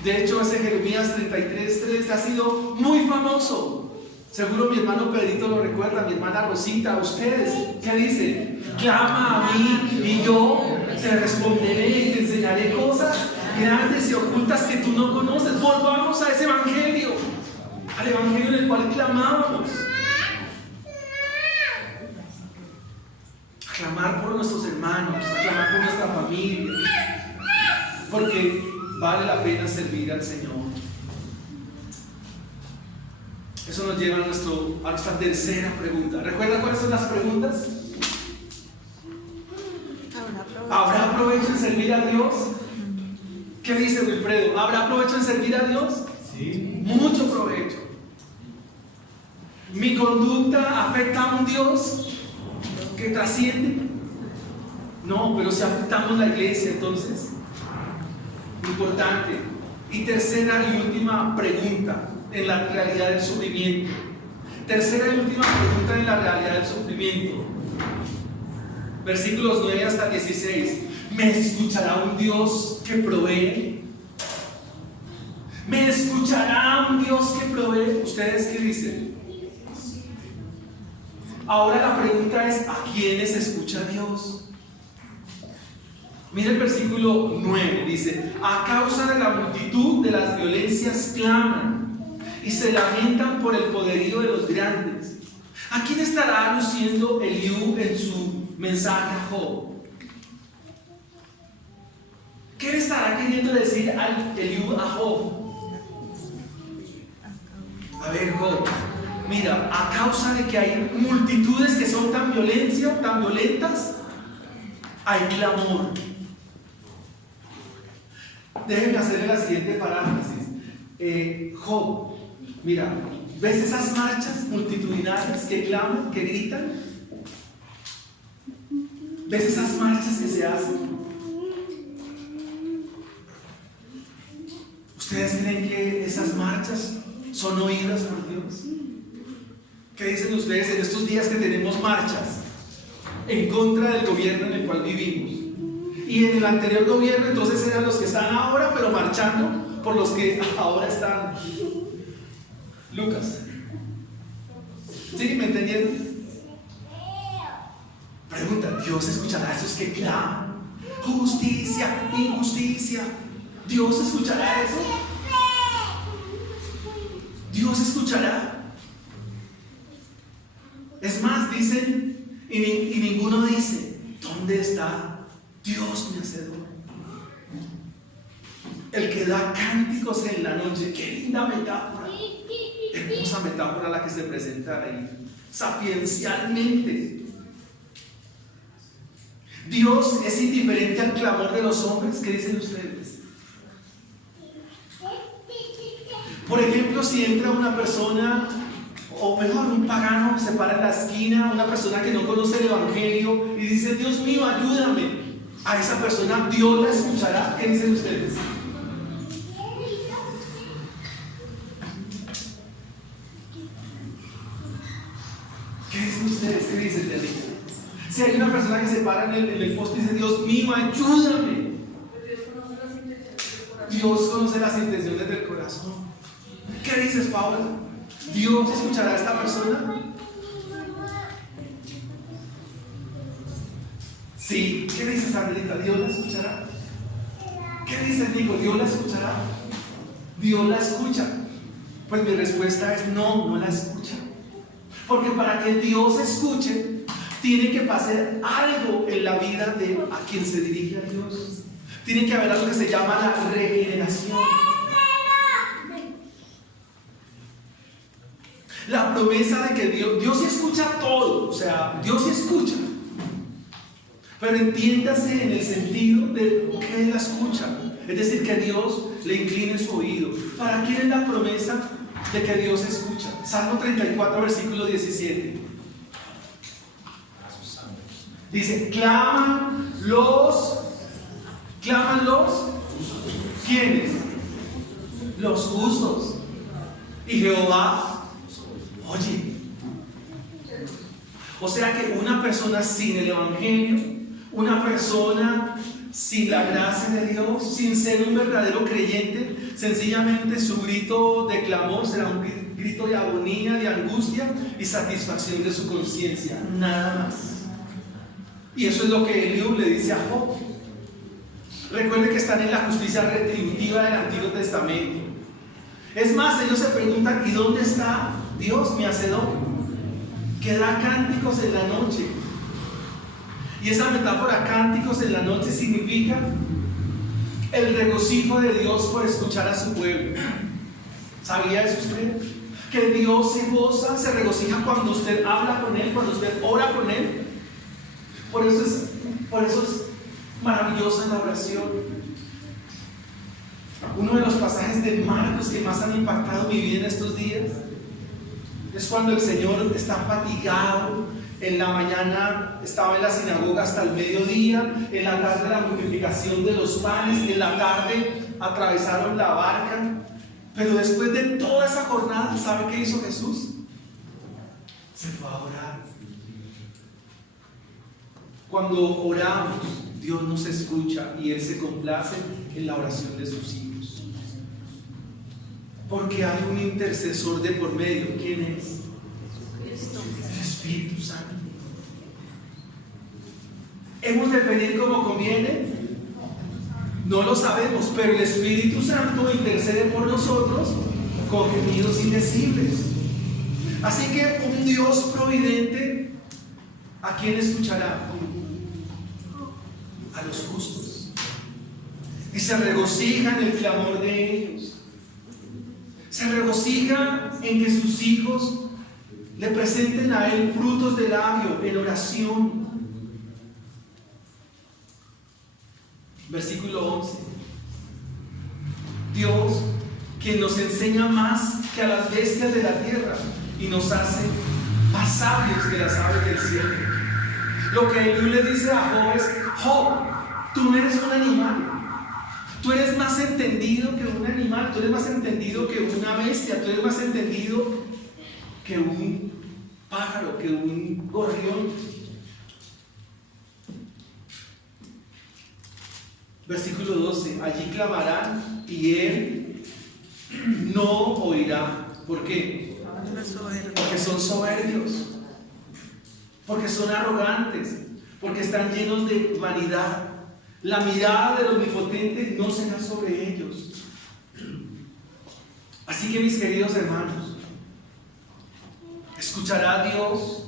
De hecho, ese Jeremías 33:3 ha sido muy famoso. Seguro mi hermano Pedrito lo recuerda, mi hermana Rosita, ustedes. ¿Qué dicen? Clama a mí y yo te responderé y te enseñaré cosas grandes y ocultas que tú no conoces. Volvamos a ese evangelio, al evangelio en el cual clamábamos. A clamar por nuestros hermanos, a clamar por nuestra familia, porque vale la pena servir al Señor. Eso nos lleva a nuestra tercera pregunta. ¿Recuerdan cuáles son las preguntas? ¿Habrá provecho en servir a Dios? ¿Qué dice Wilfredo? ¿Habrá provecho en servir a Dios? Sí. Mucho provecho. ¿Mi conducta afecta a un Dios que trasciende? No, pero si afectamos la iglesia, entonces, importante. Y tercera y última pregunta en la realidad del sufrimiento. Tercera y última pregunta en la realidad del sufrimiento. Versículos 9 hasta 16. ¿Me escuchará un Dios que provee? ¿Me escuchará un Dios que provee? ¿Ustedes qué dicen? Ahora la pregunta es: ¿a quiénes escucha Dios? Mira el versículo 9, dice: a causa de la multitud de las violencias claman y se lamentan por el poderío de los grandes. ¿A quién estará aluciendo Eliú en su mensaje a Job? ¿Qué le estará queriendo decir Eliú a Job? A ver, Job, mira, a causa de que hay multitudes que son tan violentas, hay clamor. Déjenme hacerle la siguiente paráfrasis. Job, mira, ¿ves esas marchas multitudinarias que claman, que gritan? ¿Ves esas marchas que se hacen? ¿Ustedes creen que esas marchas son oídas por Dios? ¿Qué dicen ustedes en estos días que tenemos marchas en contra del gobierno en el cual vivimos? Y en el anterior gobierno entonces eran los que están ahora, pero marchando por los que ahora están. Lucas, ¿sí? ¿Me entendieron? Pregunta: ¿Dios escuchará a esos que claman? Justicia, injusticia. ¿Dios escuchará eso? ¿Dios escuchará? Es más, dicen, y ninguno dice: ¿dónde está Dios mi hacedor? El que da cánticos en la noche. Qué linda metáfora, hermosa metáfora la que se presenta ahí, sapiencialmente. Dios es indiferente al clamor de los hombres. ¿Qué dicen ustedes? Por ejemplo, si entra una persona, o mejor, un pagano, se para en la esquina, una persona que no conoce el Evangelio y dice: Dios mío, ayúdame. A esa persona Dios la escuchará. ¿Qué dicen ustedes? ¿Qué dicen ustedes? ¿Qué dicen de ahí? Si hay una persona que se para en el poste y dice: Dios mío, ayúdame. Dios conoce las intenciones del corazón. ¿Qué dices, Paula? ¿Dios escuchará a esta persona? Sí. ¿Qué dices, Andrita? ¿Dios la escuchará? ¿Qué dices, Nico? ¿Dios la escuchará? ¿Dios la escucha? Pues mi respuesta es no, no la escucha. Porque para que Dios escuche, tiene que pasar algo en la vida de a quien se dirige a Dios. Tiene que haber algo que se llama la regeneración. La promesa de que Dios escucha todo, o sea, Dios escucha. Pero entiéndase en el sentido de que Él la escucha. Es decir, que Dios le incline su oído. ¿Para quién es la promesa de que Dios escucha? Salmo 34, versículo 17. Dice: claman los ¿quiénes? Los justos. Y Jehová oye. O sea que una persona sin el Evangelio, una persona sin la gracia de Dios, sin ser un verdadero creyente, sencillamente su grito de clamor será un grito de agonía, de angustia y satisfacción de su conciencia, nada más. Y eso es lo que Eliú le dice a Job. Recuerde que están en la justicia retributiva del Antiguo Testamento. Es más, ellos se preguntan: ¿y dónde está Dios, mi hacedor? Que da cánticos en la noche. Y esa metáfora, cánticos en la noche, significa el regocijo de Dios por escuchar a su pueblo. ¿Sabía eso usted? Que Dios se goza, se regocija cuando usted habla con Él, cuando usted ora con Él. Por eso es maravillosa la oración. Uno de los pasajes de Marcos que más han impactado mi vida en estos días es cuando el Señor está fatigado. En la mañana estaba en la sinagoga hasta el mediodía, en la tarde la multiplicación de los panes, en la tarde atravesaron la barca. Pero después de toda esa jornada, ¿sabe qué hizo Jesús? Se fue a orar. Cuando oramos, Dios nos escucha y Él se complace en la oración de sus hijos. Porque hay un intercesor de por medio. ¿Quién es? El Espíritu Santo. ¿Hemos de pedir como conviene? No lo sabemos, pero el Espíritu Santo intercede por nosotros con gemidos indecibles. Así que un Dios providente, ¿a quién escuchará? A los justos. Y se regocija en el clamor de ellos. Se regocija en que sus hijos le presenten a Él frutos de labio en oración. Versículo 11. Dios, quien nos enseña más que a las bestias de la tierra y nos hace más sabios que las aves del cielo. Lo que Eliú le dice a Job es: Job, tú no eres un animal. Tú eres más entendido que un animal, tú eres más entendido que una bestia, tú eres más entendido que un pájaro, que un gorrión. Versículo 12, allí clamarán y Él no oirá. ¿Por qué? Porque son soberbios, porque son arrogantes, porque están llenos de vanidad. La mirada del Omnipotente no será sobre ellos. Así que, mis queridos hermanos, ¿escuchará Dios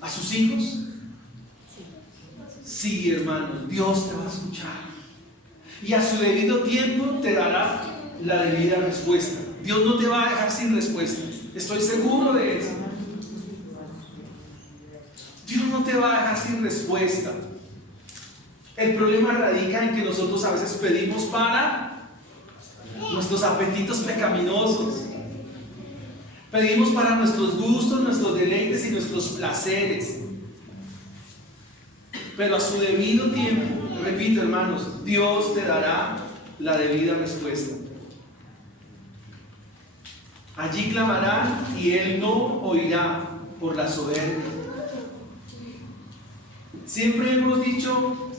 a sus hijos? Sí, hermanos, Dios te va a escuchar y a su debido tiempo te dará la debida respuesta. Dios no te va a dejar sin respuesta, estoy seguro de eso. Dios no te va a dejar sin respuesta. El problema radica en que nosotros a veces pedimos para nuestros apetitos pecaminosos, pedimos para nuestros gustos, nuestros deleites y nuestros placeres. Pero a su debido tiempo, repito, hermanos, Dios te dará la debida respuesta. Allí clamarán y Él no oirá por la soberbia. Siempre hemos dicho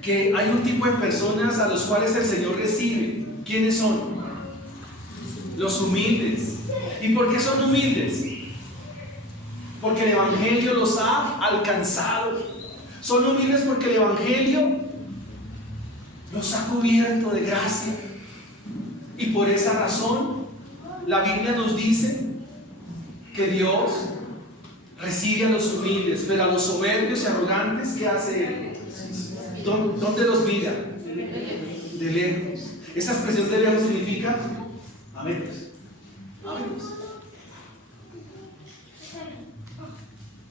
que hay un tipo de personas a los cuales el Señor recibe. ¿Quiénes son? Los humildes. ¿Y por qué son humildes? Porque el Evangelio los ha alcanzado. Son humildes porque el Evangelio los ha cubierto de gracia. Y por esa razón, la Biblia nos dice que Dios recibe a los humildes, pero a los soberbios y arrogantes, ¿qué hace Él? ¿Dónde los mira? De lejos. Esa expresión de lejos significa a menos. A menos.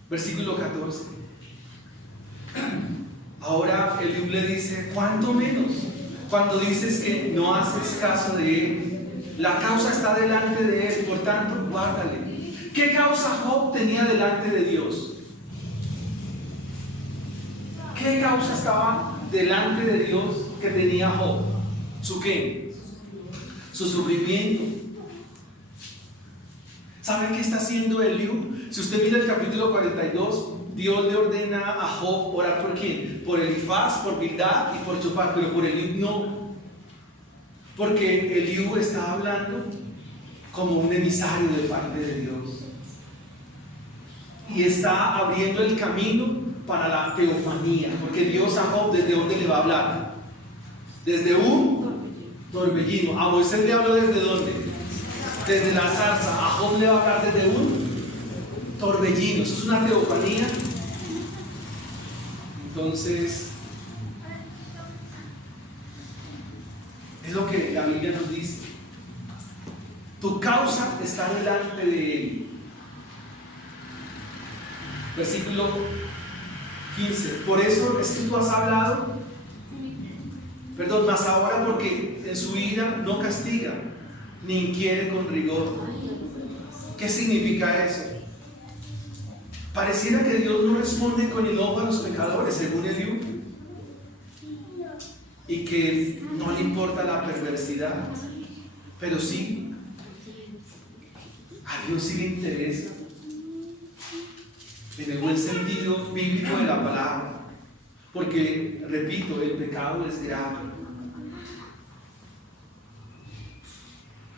Versículo 14. Ahora Eliú le dice: ¿cuánto menos? Cuando dices que no haces caso de Él, la causa está delante de Él, por tanto, guárdale. ¿Qué causa Job tenía delante de Dios? ¿Qué causa estaba delante de Dios que tenía Job? ¿Su qué? Su sufrimiento. ¿Sabe qué está haciendo Eliú? Si usted mira el capítulo 42, Dios le ordena a Job orar por quién, por Elifaz, por Bildad y por Jofar, pero por Eliú no, porque Eliú está hablando como un emisario de parte de Dios y está abriendo el camino para la teofanía, porque Dios a Job, ¿desde dónde le va a hablar? Desde un torbellino. A Moisés le habló ¿desde dónde? Desde la zarza. A Job le va a hablar desde un torbellino. Eso es una teofanía. Entonces, Es lo que la Biblia nos dice. Tu causa está delante de Él. Versículo 15. Por eso es que tú has hablado, mas ahora porque en su ira no castiga, ni inquiere con rigor. ¿Qué significa eso? Pareciera que Dios no responde con enojo a los pecadores, según Eliú, y que no le importa la perversidad, pero sí, a Dios sí le interesa, en el buen sentido bíblico de la palabra, porque, repito, el pecado es grave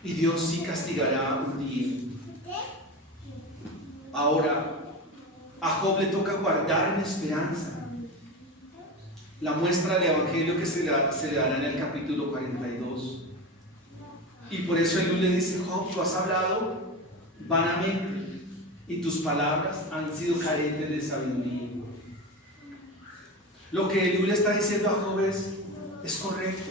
y Dios sí castigará un día. Ahora, a Job le toca guardar en esperanza la muestra del evangelio que se le dará en el capítulo 42. Y por eso Eliú le dice: Job, tú has hablado vanamente y tus palabras han sido carentes de sabiduría. Lo que Eliú le está diciendo a Job es correcto,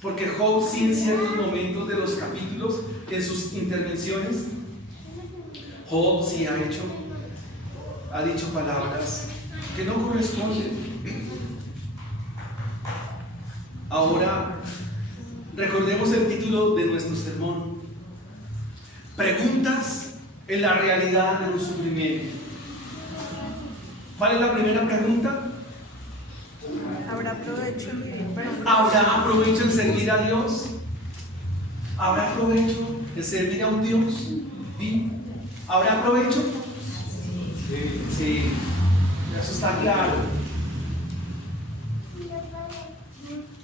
porque Job sí, en ciertos momentos de los capítulos, en sus intervenciones, Job sí ha dicho palabras que no corresponden. Ahora, recordemos el título de nuestro sermón: Preguntas en la realidad de un sufrimiento. ¿Cuál es la primera pregunta? ¿Habrá provecho en vivir para un ¿Habrá provecho en servir a Dios? ¿Habrá provecho en servir a un Dios? ¿Sí? ¿Habrá provecho? Sí, eso está claro.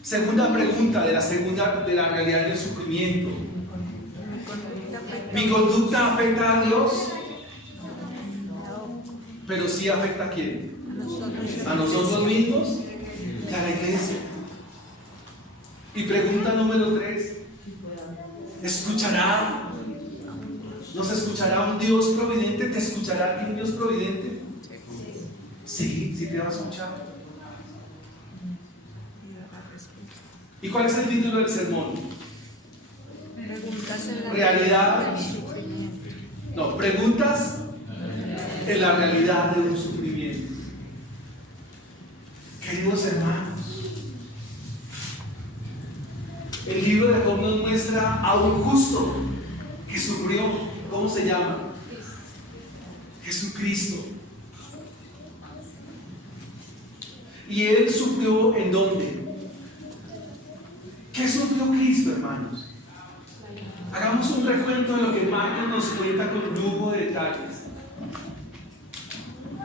Segunda pregunta de la realidad del sufrimiento: ¿mi conducta afecta a Dios? Pero sí afecta ¿a quién? ¿A nosotros mismos? Y a la iglesia. Y pregunta número 3: ¿nos escuchará un Dios providente? ¿Te escuchará un Dios providente? Sí, sí te va a escuchar. ¿Y cuál es el título del sermón? Preguntas en la Realidad. del sufrimiento. No, preguntas en la realidad de un sufrimiento. Queridos hermanos, el libro de Job nos muestra a un justo que sufrió. ¿Cómo se llama? Jesucristo. ¿Y él sufrió en dónde? ¿Qué sufrió Cristo, hermanos? Hagamos un recuento de lo que Marcos nos cuenta con lujo de detalles,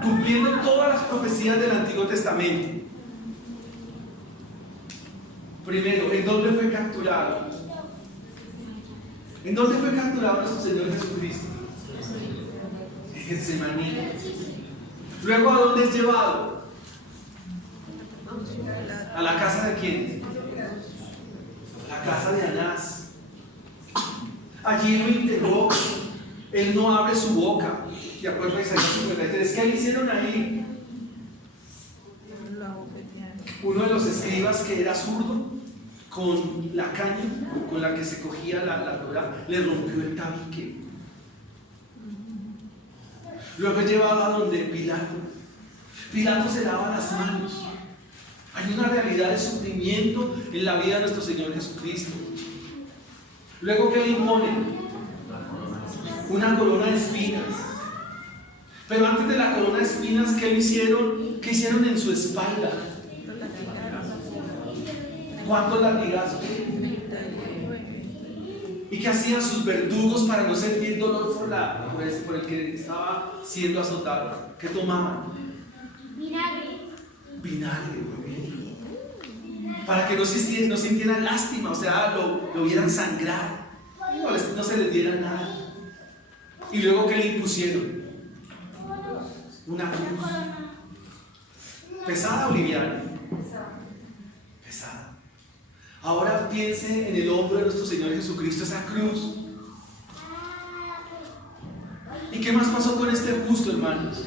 cumpliendo todas las profecías del Antiguo Testamento. Primero, ¿en dónde fue capturado? ¿En dónde fue capturado nuestro Señor Jesucristo? En Getsemaní. Luego, ¿a dónde es llevado? ¿A la casa de quién? A la casa de Anás. Allí lo interrogan. Él no abre su boca. De acuerdo a Isaías 53. ¿Qué le hicieron ahí? Uno de los escribas, que era zurdo, con la caña con la que se cogía la Torá, le rompió el tabique. Luego es llevado a donde Pilato. Pilato se lava las manos. Hay una realidad de sufrimiento en la vida de nuestro Señor Jesucristo. Luego, ¿qué le imponen? Una corona de espinas. Pero antes de la corona de espinas, ¿qué le hicieron? ¿Qué hicieron en su espalda? ¿Cuántos latigazos? ¿Y qué hacían sus verdugos para no sentir dolor por el que estaba siendo azotado? ¿Qué tomaban? Vinagre, muy bien. Para que no sintieran lástima, o sea, lo vieran sangrar, no se les diera nada. Y luego, ¿qué le impusieron? Una cruz. ¿Pesada o liviana? Pesada. Ahora piense en el hombro de nuestro Señor Jesucristo, esa cruz. ¿Y qué más pasó con este justo, hermanos?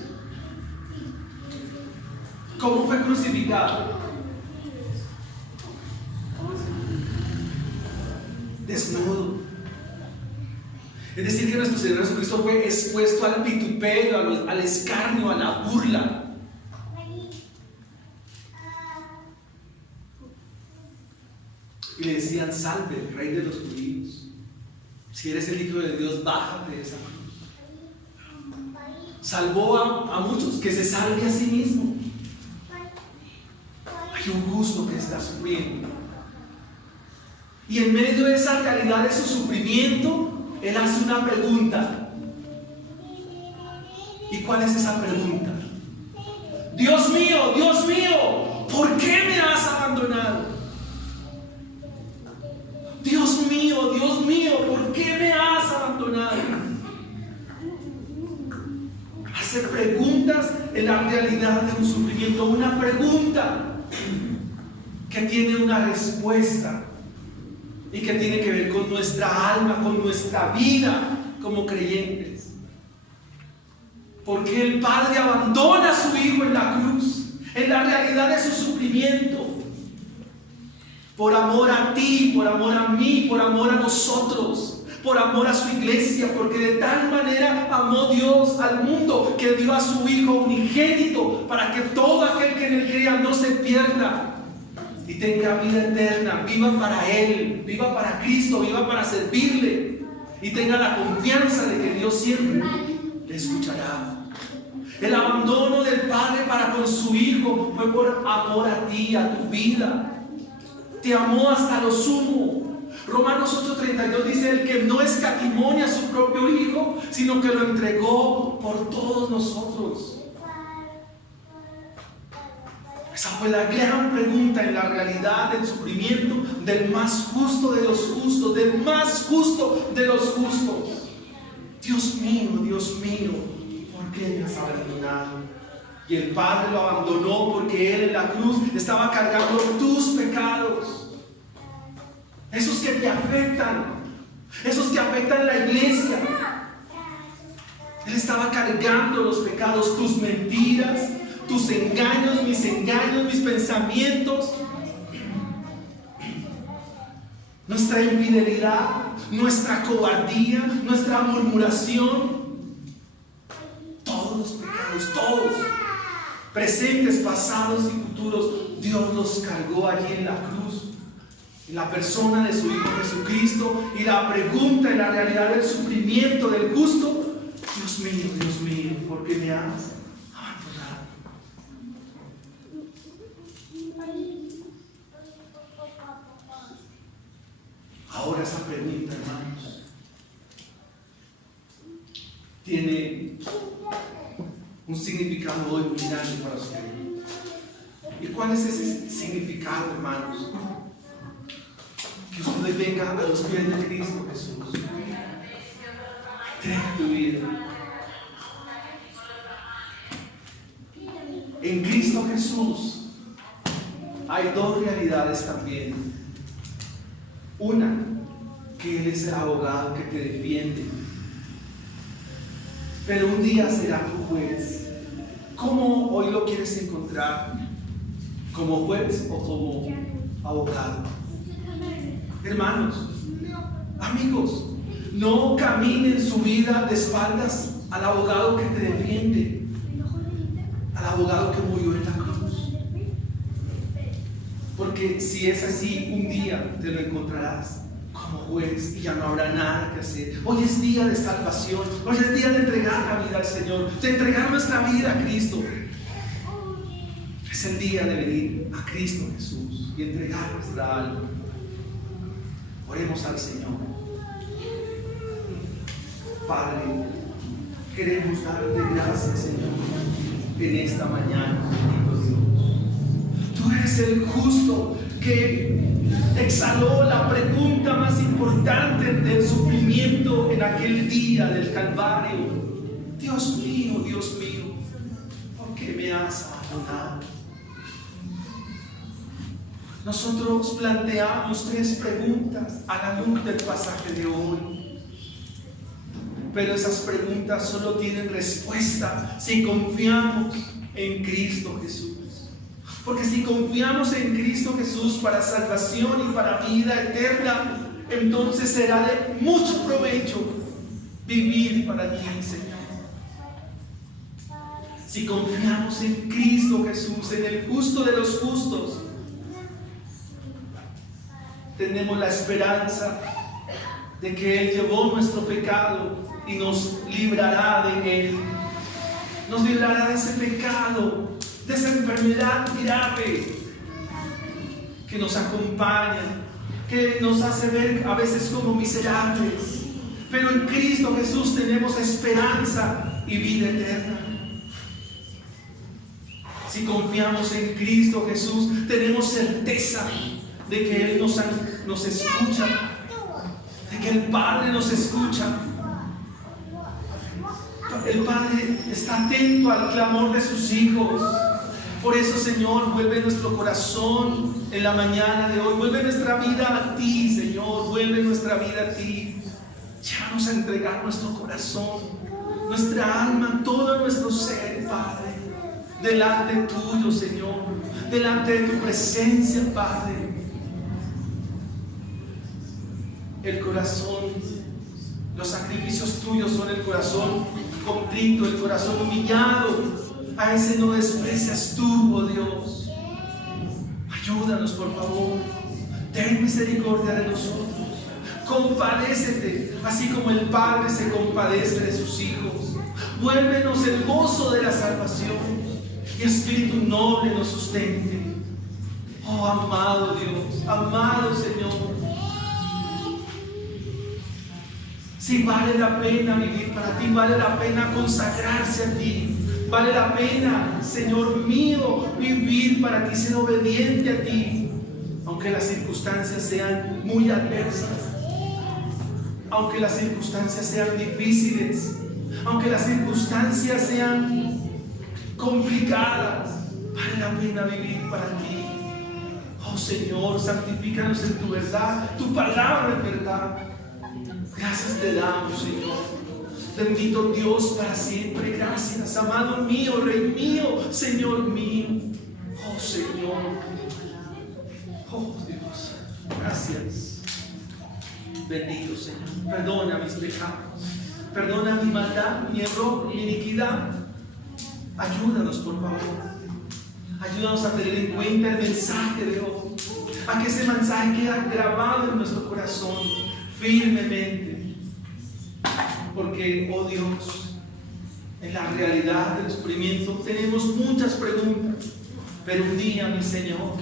¿Cómo fue crucificado? desnudo. Es decir, que nuestro Señor Jesucristo fue expuesto al vituperio, al escarnio, a la burla. Y le decían: salve, Rey de los judíos. Si eres el Hijo de Dios, bájate de esa cruz. Salvó a muchos, que se salve a sí mismo. Hay un justo que está sufriendo. Y en medio de esa realidad, de su sufrimiento, Él hace una pregunta. ¿Y cuál es esa pregunta? Dios mío, ¿por qué me has abandonado? Dios mío, ¿por qué me has abandonado? Hace preguntas en la realidad de un sufrimiento, una pregunta que tiene una respuesta y que tiene que ver con nuestra alma, con nuestra vida como creyentes. Porque el Padre abandona a su Hijo en la cruz, en la realidad de su sufrimiento, por amor a ti, por amor a mí, por amor a nosotros, por amor a su iglesia, porque de tal manera amó Dios al mundo que dio a su Hijo unigénito para que todo aquel que en él crea no se pierda y tenga vida eterna, viva para Él, viva para Cristo, viva para servirle y tenga la confianza de que Dios siempre le escuchará. El abandono del Padre para con su Hijo fue por amor a ti, a tu vida. Te amó hasta lo sumo. Romanos 8:32 dice: el que no escatimó a su propio Hijo, sino que lo entregó por todos nosotros. Esa fue la gran pregunta en la realidad del sufrimiento del más justo de los justos, del más justo de los justos. Dios mío, ¿por qué me has abandonado? Y el Padre lo abandonó porque Él en la cruz estaba cargando tus pecados, esos que te afectan, esos que afectan la iglesia. Él estaba cargando los pecados, tus mentiras, tus engaños, mis pensamientos, nuestra infidelidad, nuestra cobardía, nuestra murmuración. Todos los pecados, todos, presentes, pasados y futuros, Dios los cargó allí en la cruz, en la persona de su Hijo Jesucristo. Y la pregunta en la realidad del sufrimiento del justo: Dios mío, ¿por qué me amas? Ahora esa pregunta, hermanos, tiene un significado hoy muy grande para usted. ¿Y cuál es ese significado, hermanos? Que usted hoy venga a los pies de Cristo Jesús. Entrega tu vida. En Cristo Jesús hay dos realidades también. Una, que Él es el abogado que te defiende, pero un día será tu juez. ¿Cómo hoy lo quieres encontrar? ¿Como juez o como abogado? Hermanos, amigos, no caminen su vida de espaldas al abogado que te defiende, al abogado que murió en la cruz. Porque si es así, un día te lo encontrarás como juez y ya no habrá nada que hacer. Hoy es día de salvación, hoy es día de entregar la vida al Señor, de entregar nuestra vida a Cristo. Es el día de venir a Cristo Jesús y entregar nuestra alma. Oremos al Señor. Padre, queremos darte gracias, Señor, en esta mañana, bendito Dios. Tú eres el justo que exhaló la pregunta más importante del sufrimiento en aquel día del Calvario. Dios mío, ¿por qué me has abandonado? Nosotros planteamos tres preguntas a la luz del pasaje de hoy, pero esas preguntas solo tienen respuesta si confiamos en Cristo Jesús. Porque si confiamos en Cristo Jesús para salvación y para vida eterna, entonces será de mucho provecho vivir para ti, Señor. Si confiamos en Cristo Jesús, en el justo de los justos, tenemos la esperanza de que Él llevó nuestro pecado y nos librará de él. Nos librará de ese pecado, de esa enfermedad grave que nos acompaña, que nos hace ver a veces como miserables. Pero en Cristo Jesús tenemos esperanza y vida eterna. Si confiamos en Cristo Jesús, tenemos certeza de que Él nos escucha, de que el Padre nos escucha. El Padre está atento al clamor de sus hijos. Por eso, Señor, vuelve nuestro corazón en la mañana de hoy. Vuelve nuestra vida a ti, Señor. Vuelve nuestra vida a ti. Llévanos a entregar nuestro corazón, nuestra alma, todo nuestro ser, Padre, delante tuyo, Señor, delante de tu presencia, Padre. El corazón, los sacrificios tuyos son el corazón contrito, el corazón humillado. A ese no desprecias tú, oh Dios. Ayúdanos, por favor. Ten misericordia de nosotros. Compadécete, así como el Padre se compadece de sus hijos. Vuélvenos el gozo de la salvación y espíritu noble nos sustente. Oh, amado Dios, amado Señor. Si vale la pena vivir para ti, vale la pena consagrarse a ti, vale la pena, Señor mío, vivir para ti, ser obediente a ti, aunque las circunstancias sean muy adversas, aunque las circunstancias sean difíciles, aunque las circunstancias sean complicadas, vale la pena vivir para ti. Oh Señor, santifícanos en tu verdad, tu palabra es verdad. Gracias te damos, Señor. Bendito Dios para siempre. Gracias, amado mío, Rey mío, Señor mío. Oh Señor. Oh Dios. Gracias. Bendito Señor. Perdona mis pecados. Perdona mi maldad, mi error, mi iniquidad. Ayúdanos, por favor. Ayúdanos a tener en cuenta el mensaje de hoy. A que ese mensaje quede grabado en nuestro corazón firmemente, porque, oh Dios, en la realidad del sufrimiento tenemos muchas preguntas, pero un día, mi Señor,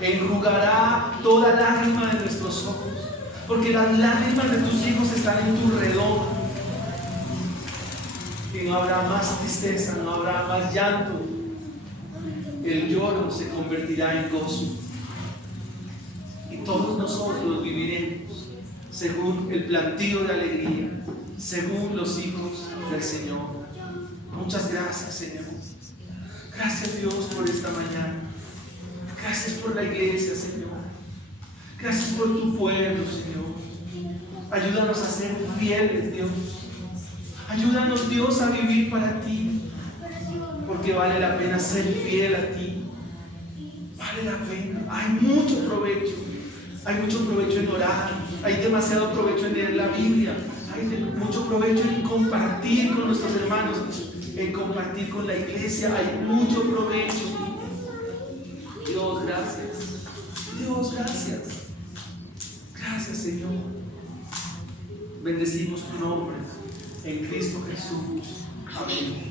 enjugará toda lágrima de nuestros ojos, porque las lágrimas de tus hijos están en tu redón, y no habrá más tristeza, no habrá más llanto. El lloro se convertirá en gozo, y todos nosotros viviremos según el plantío de alegría, según los hijos del Señor. Muchas gracias, Señor. Gracias, Dios, por esta mañana. Gracias por la iglesia, Señor. Gracias por tu pueblo, Señor. Ayúdanos a ser fieles, Dios. Ayúdanos, Dios, a vivir para ti, porque vale la pena ser fiel a ti. Vale la pena. Hay mucho provecho. Hay mucho provecho en orar, hay demasiado provecho en leer la Biblia, hay mucho provecho en compartir con nuestros hermanos, en compartir con la iglesia, hay mucho provecho. Dios, gracias. Dios, gracias. Gracias, Señor. Bendecimos tu nombre en Cristo Jesús. Amén.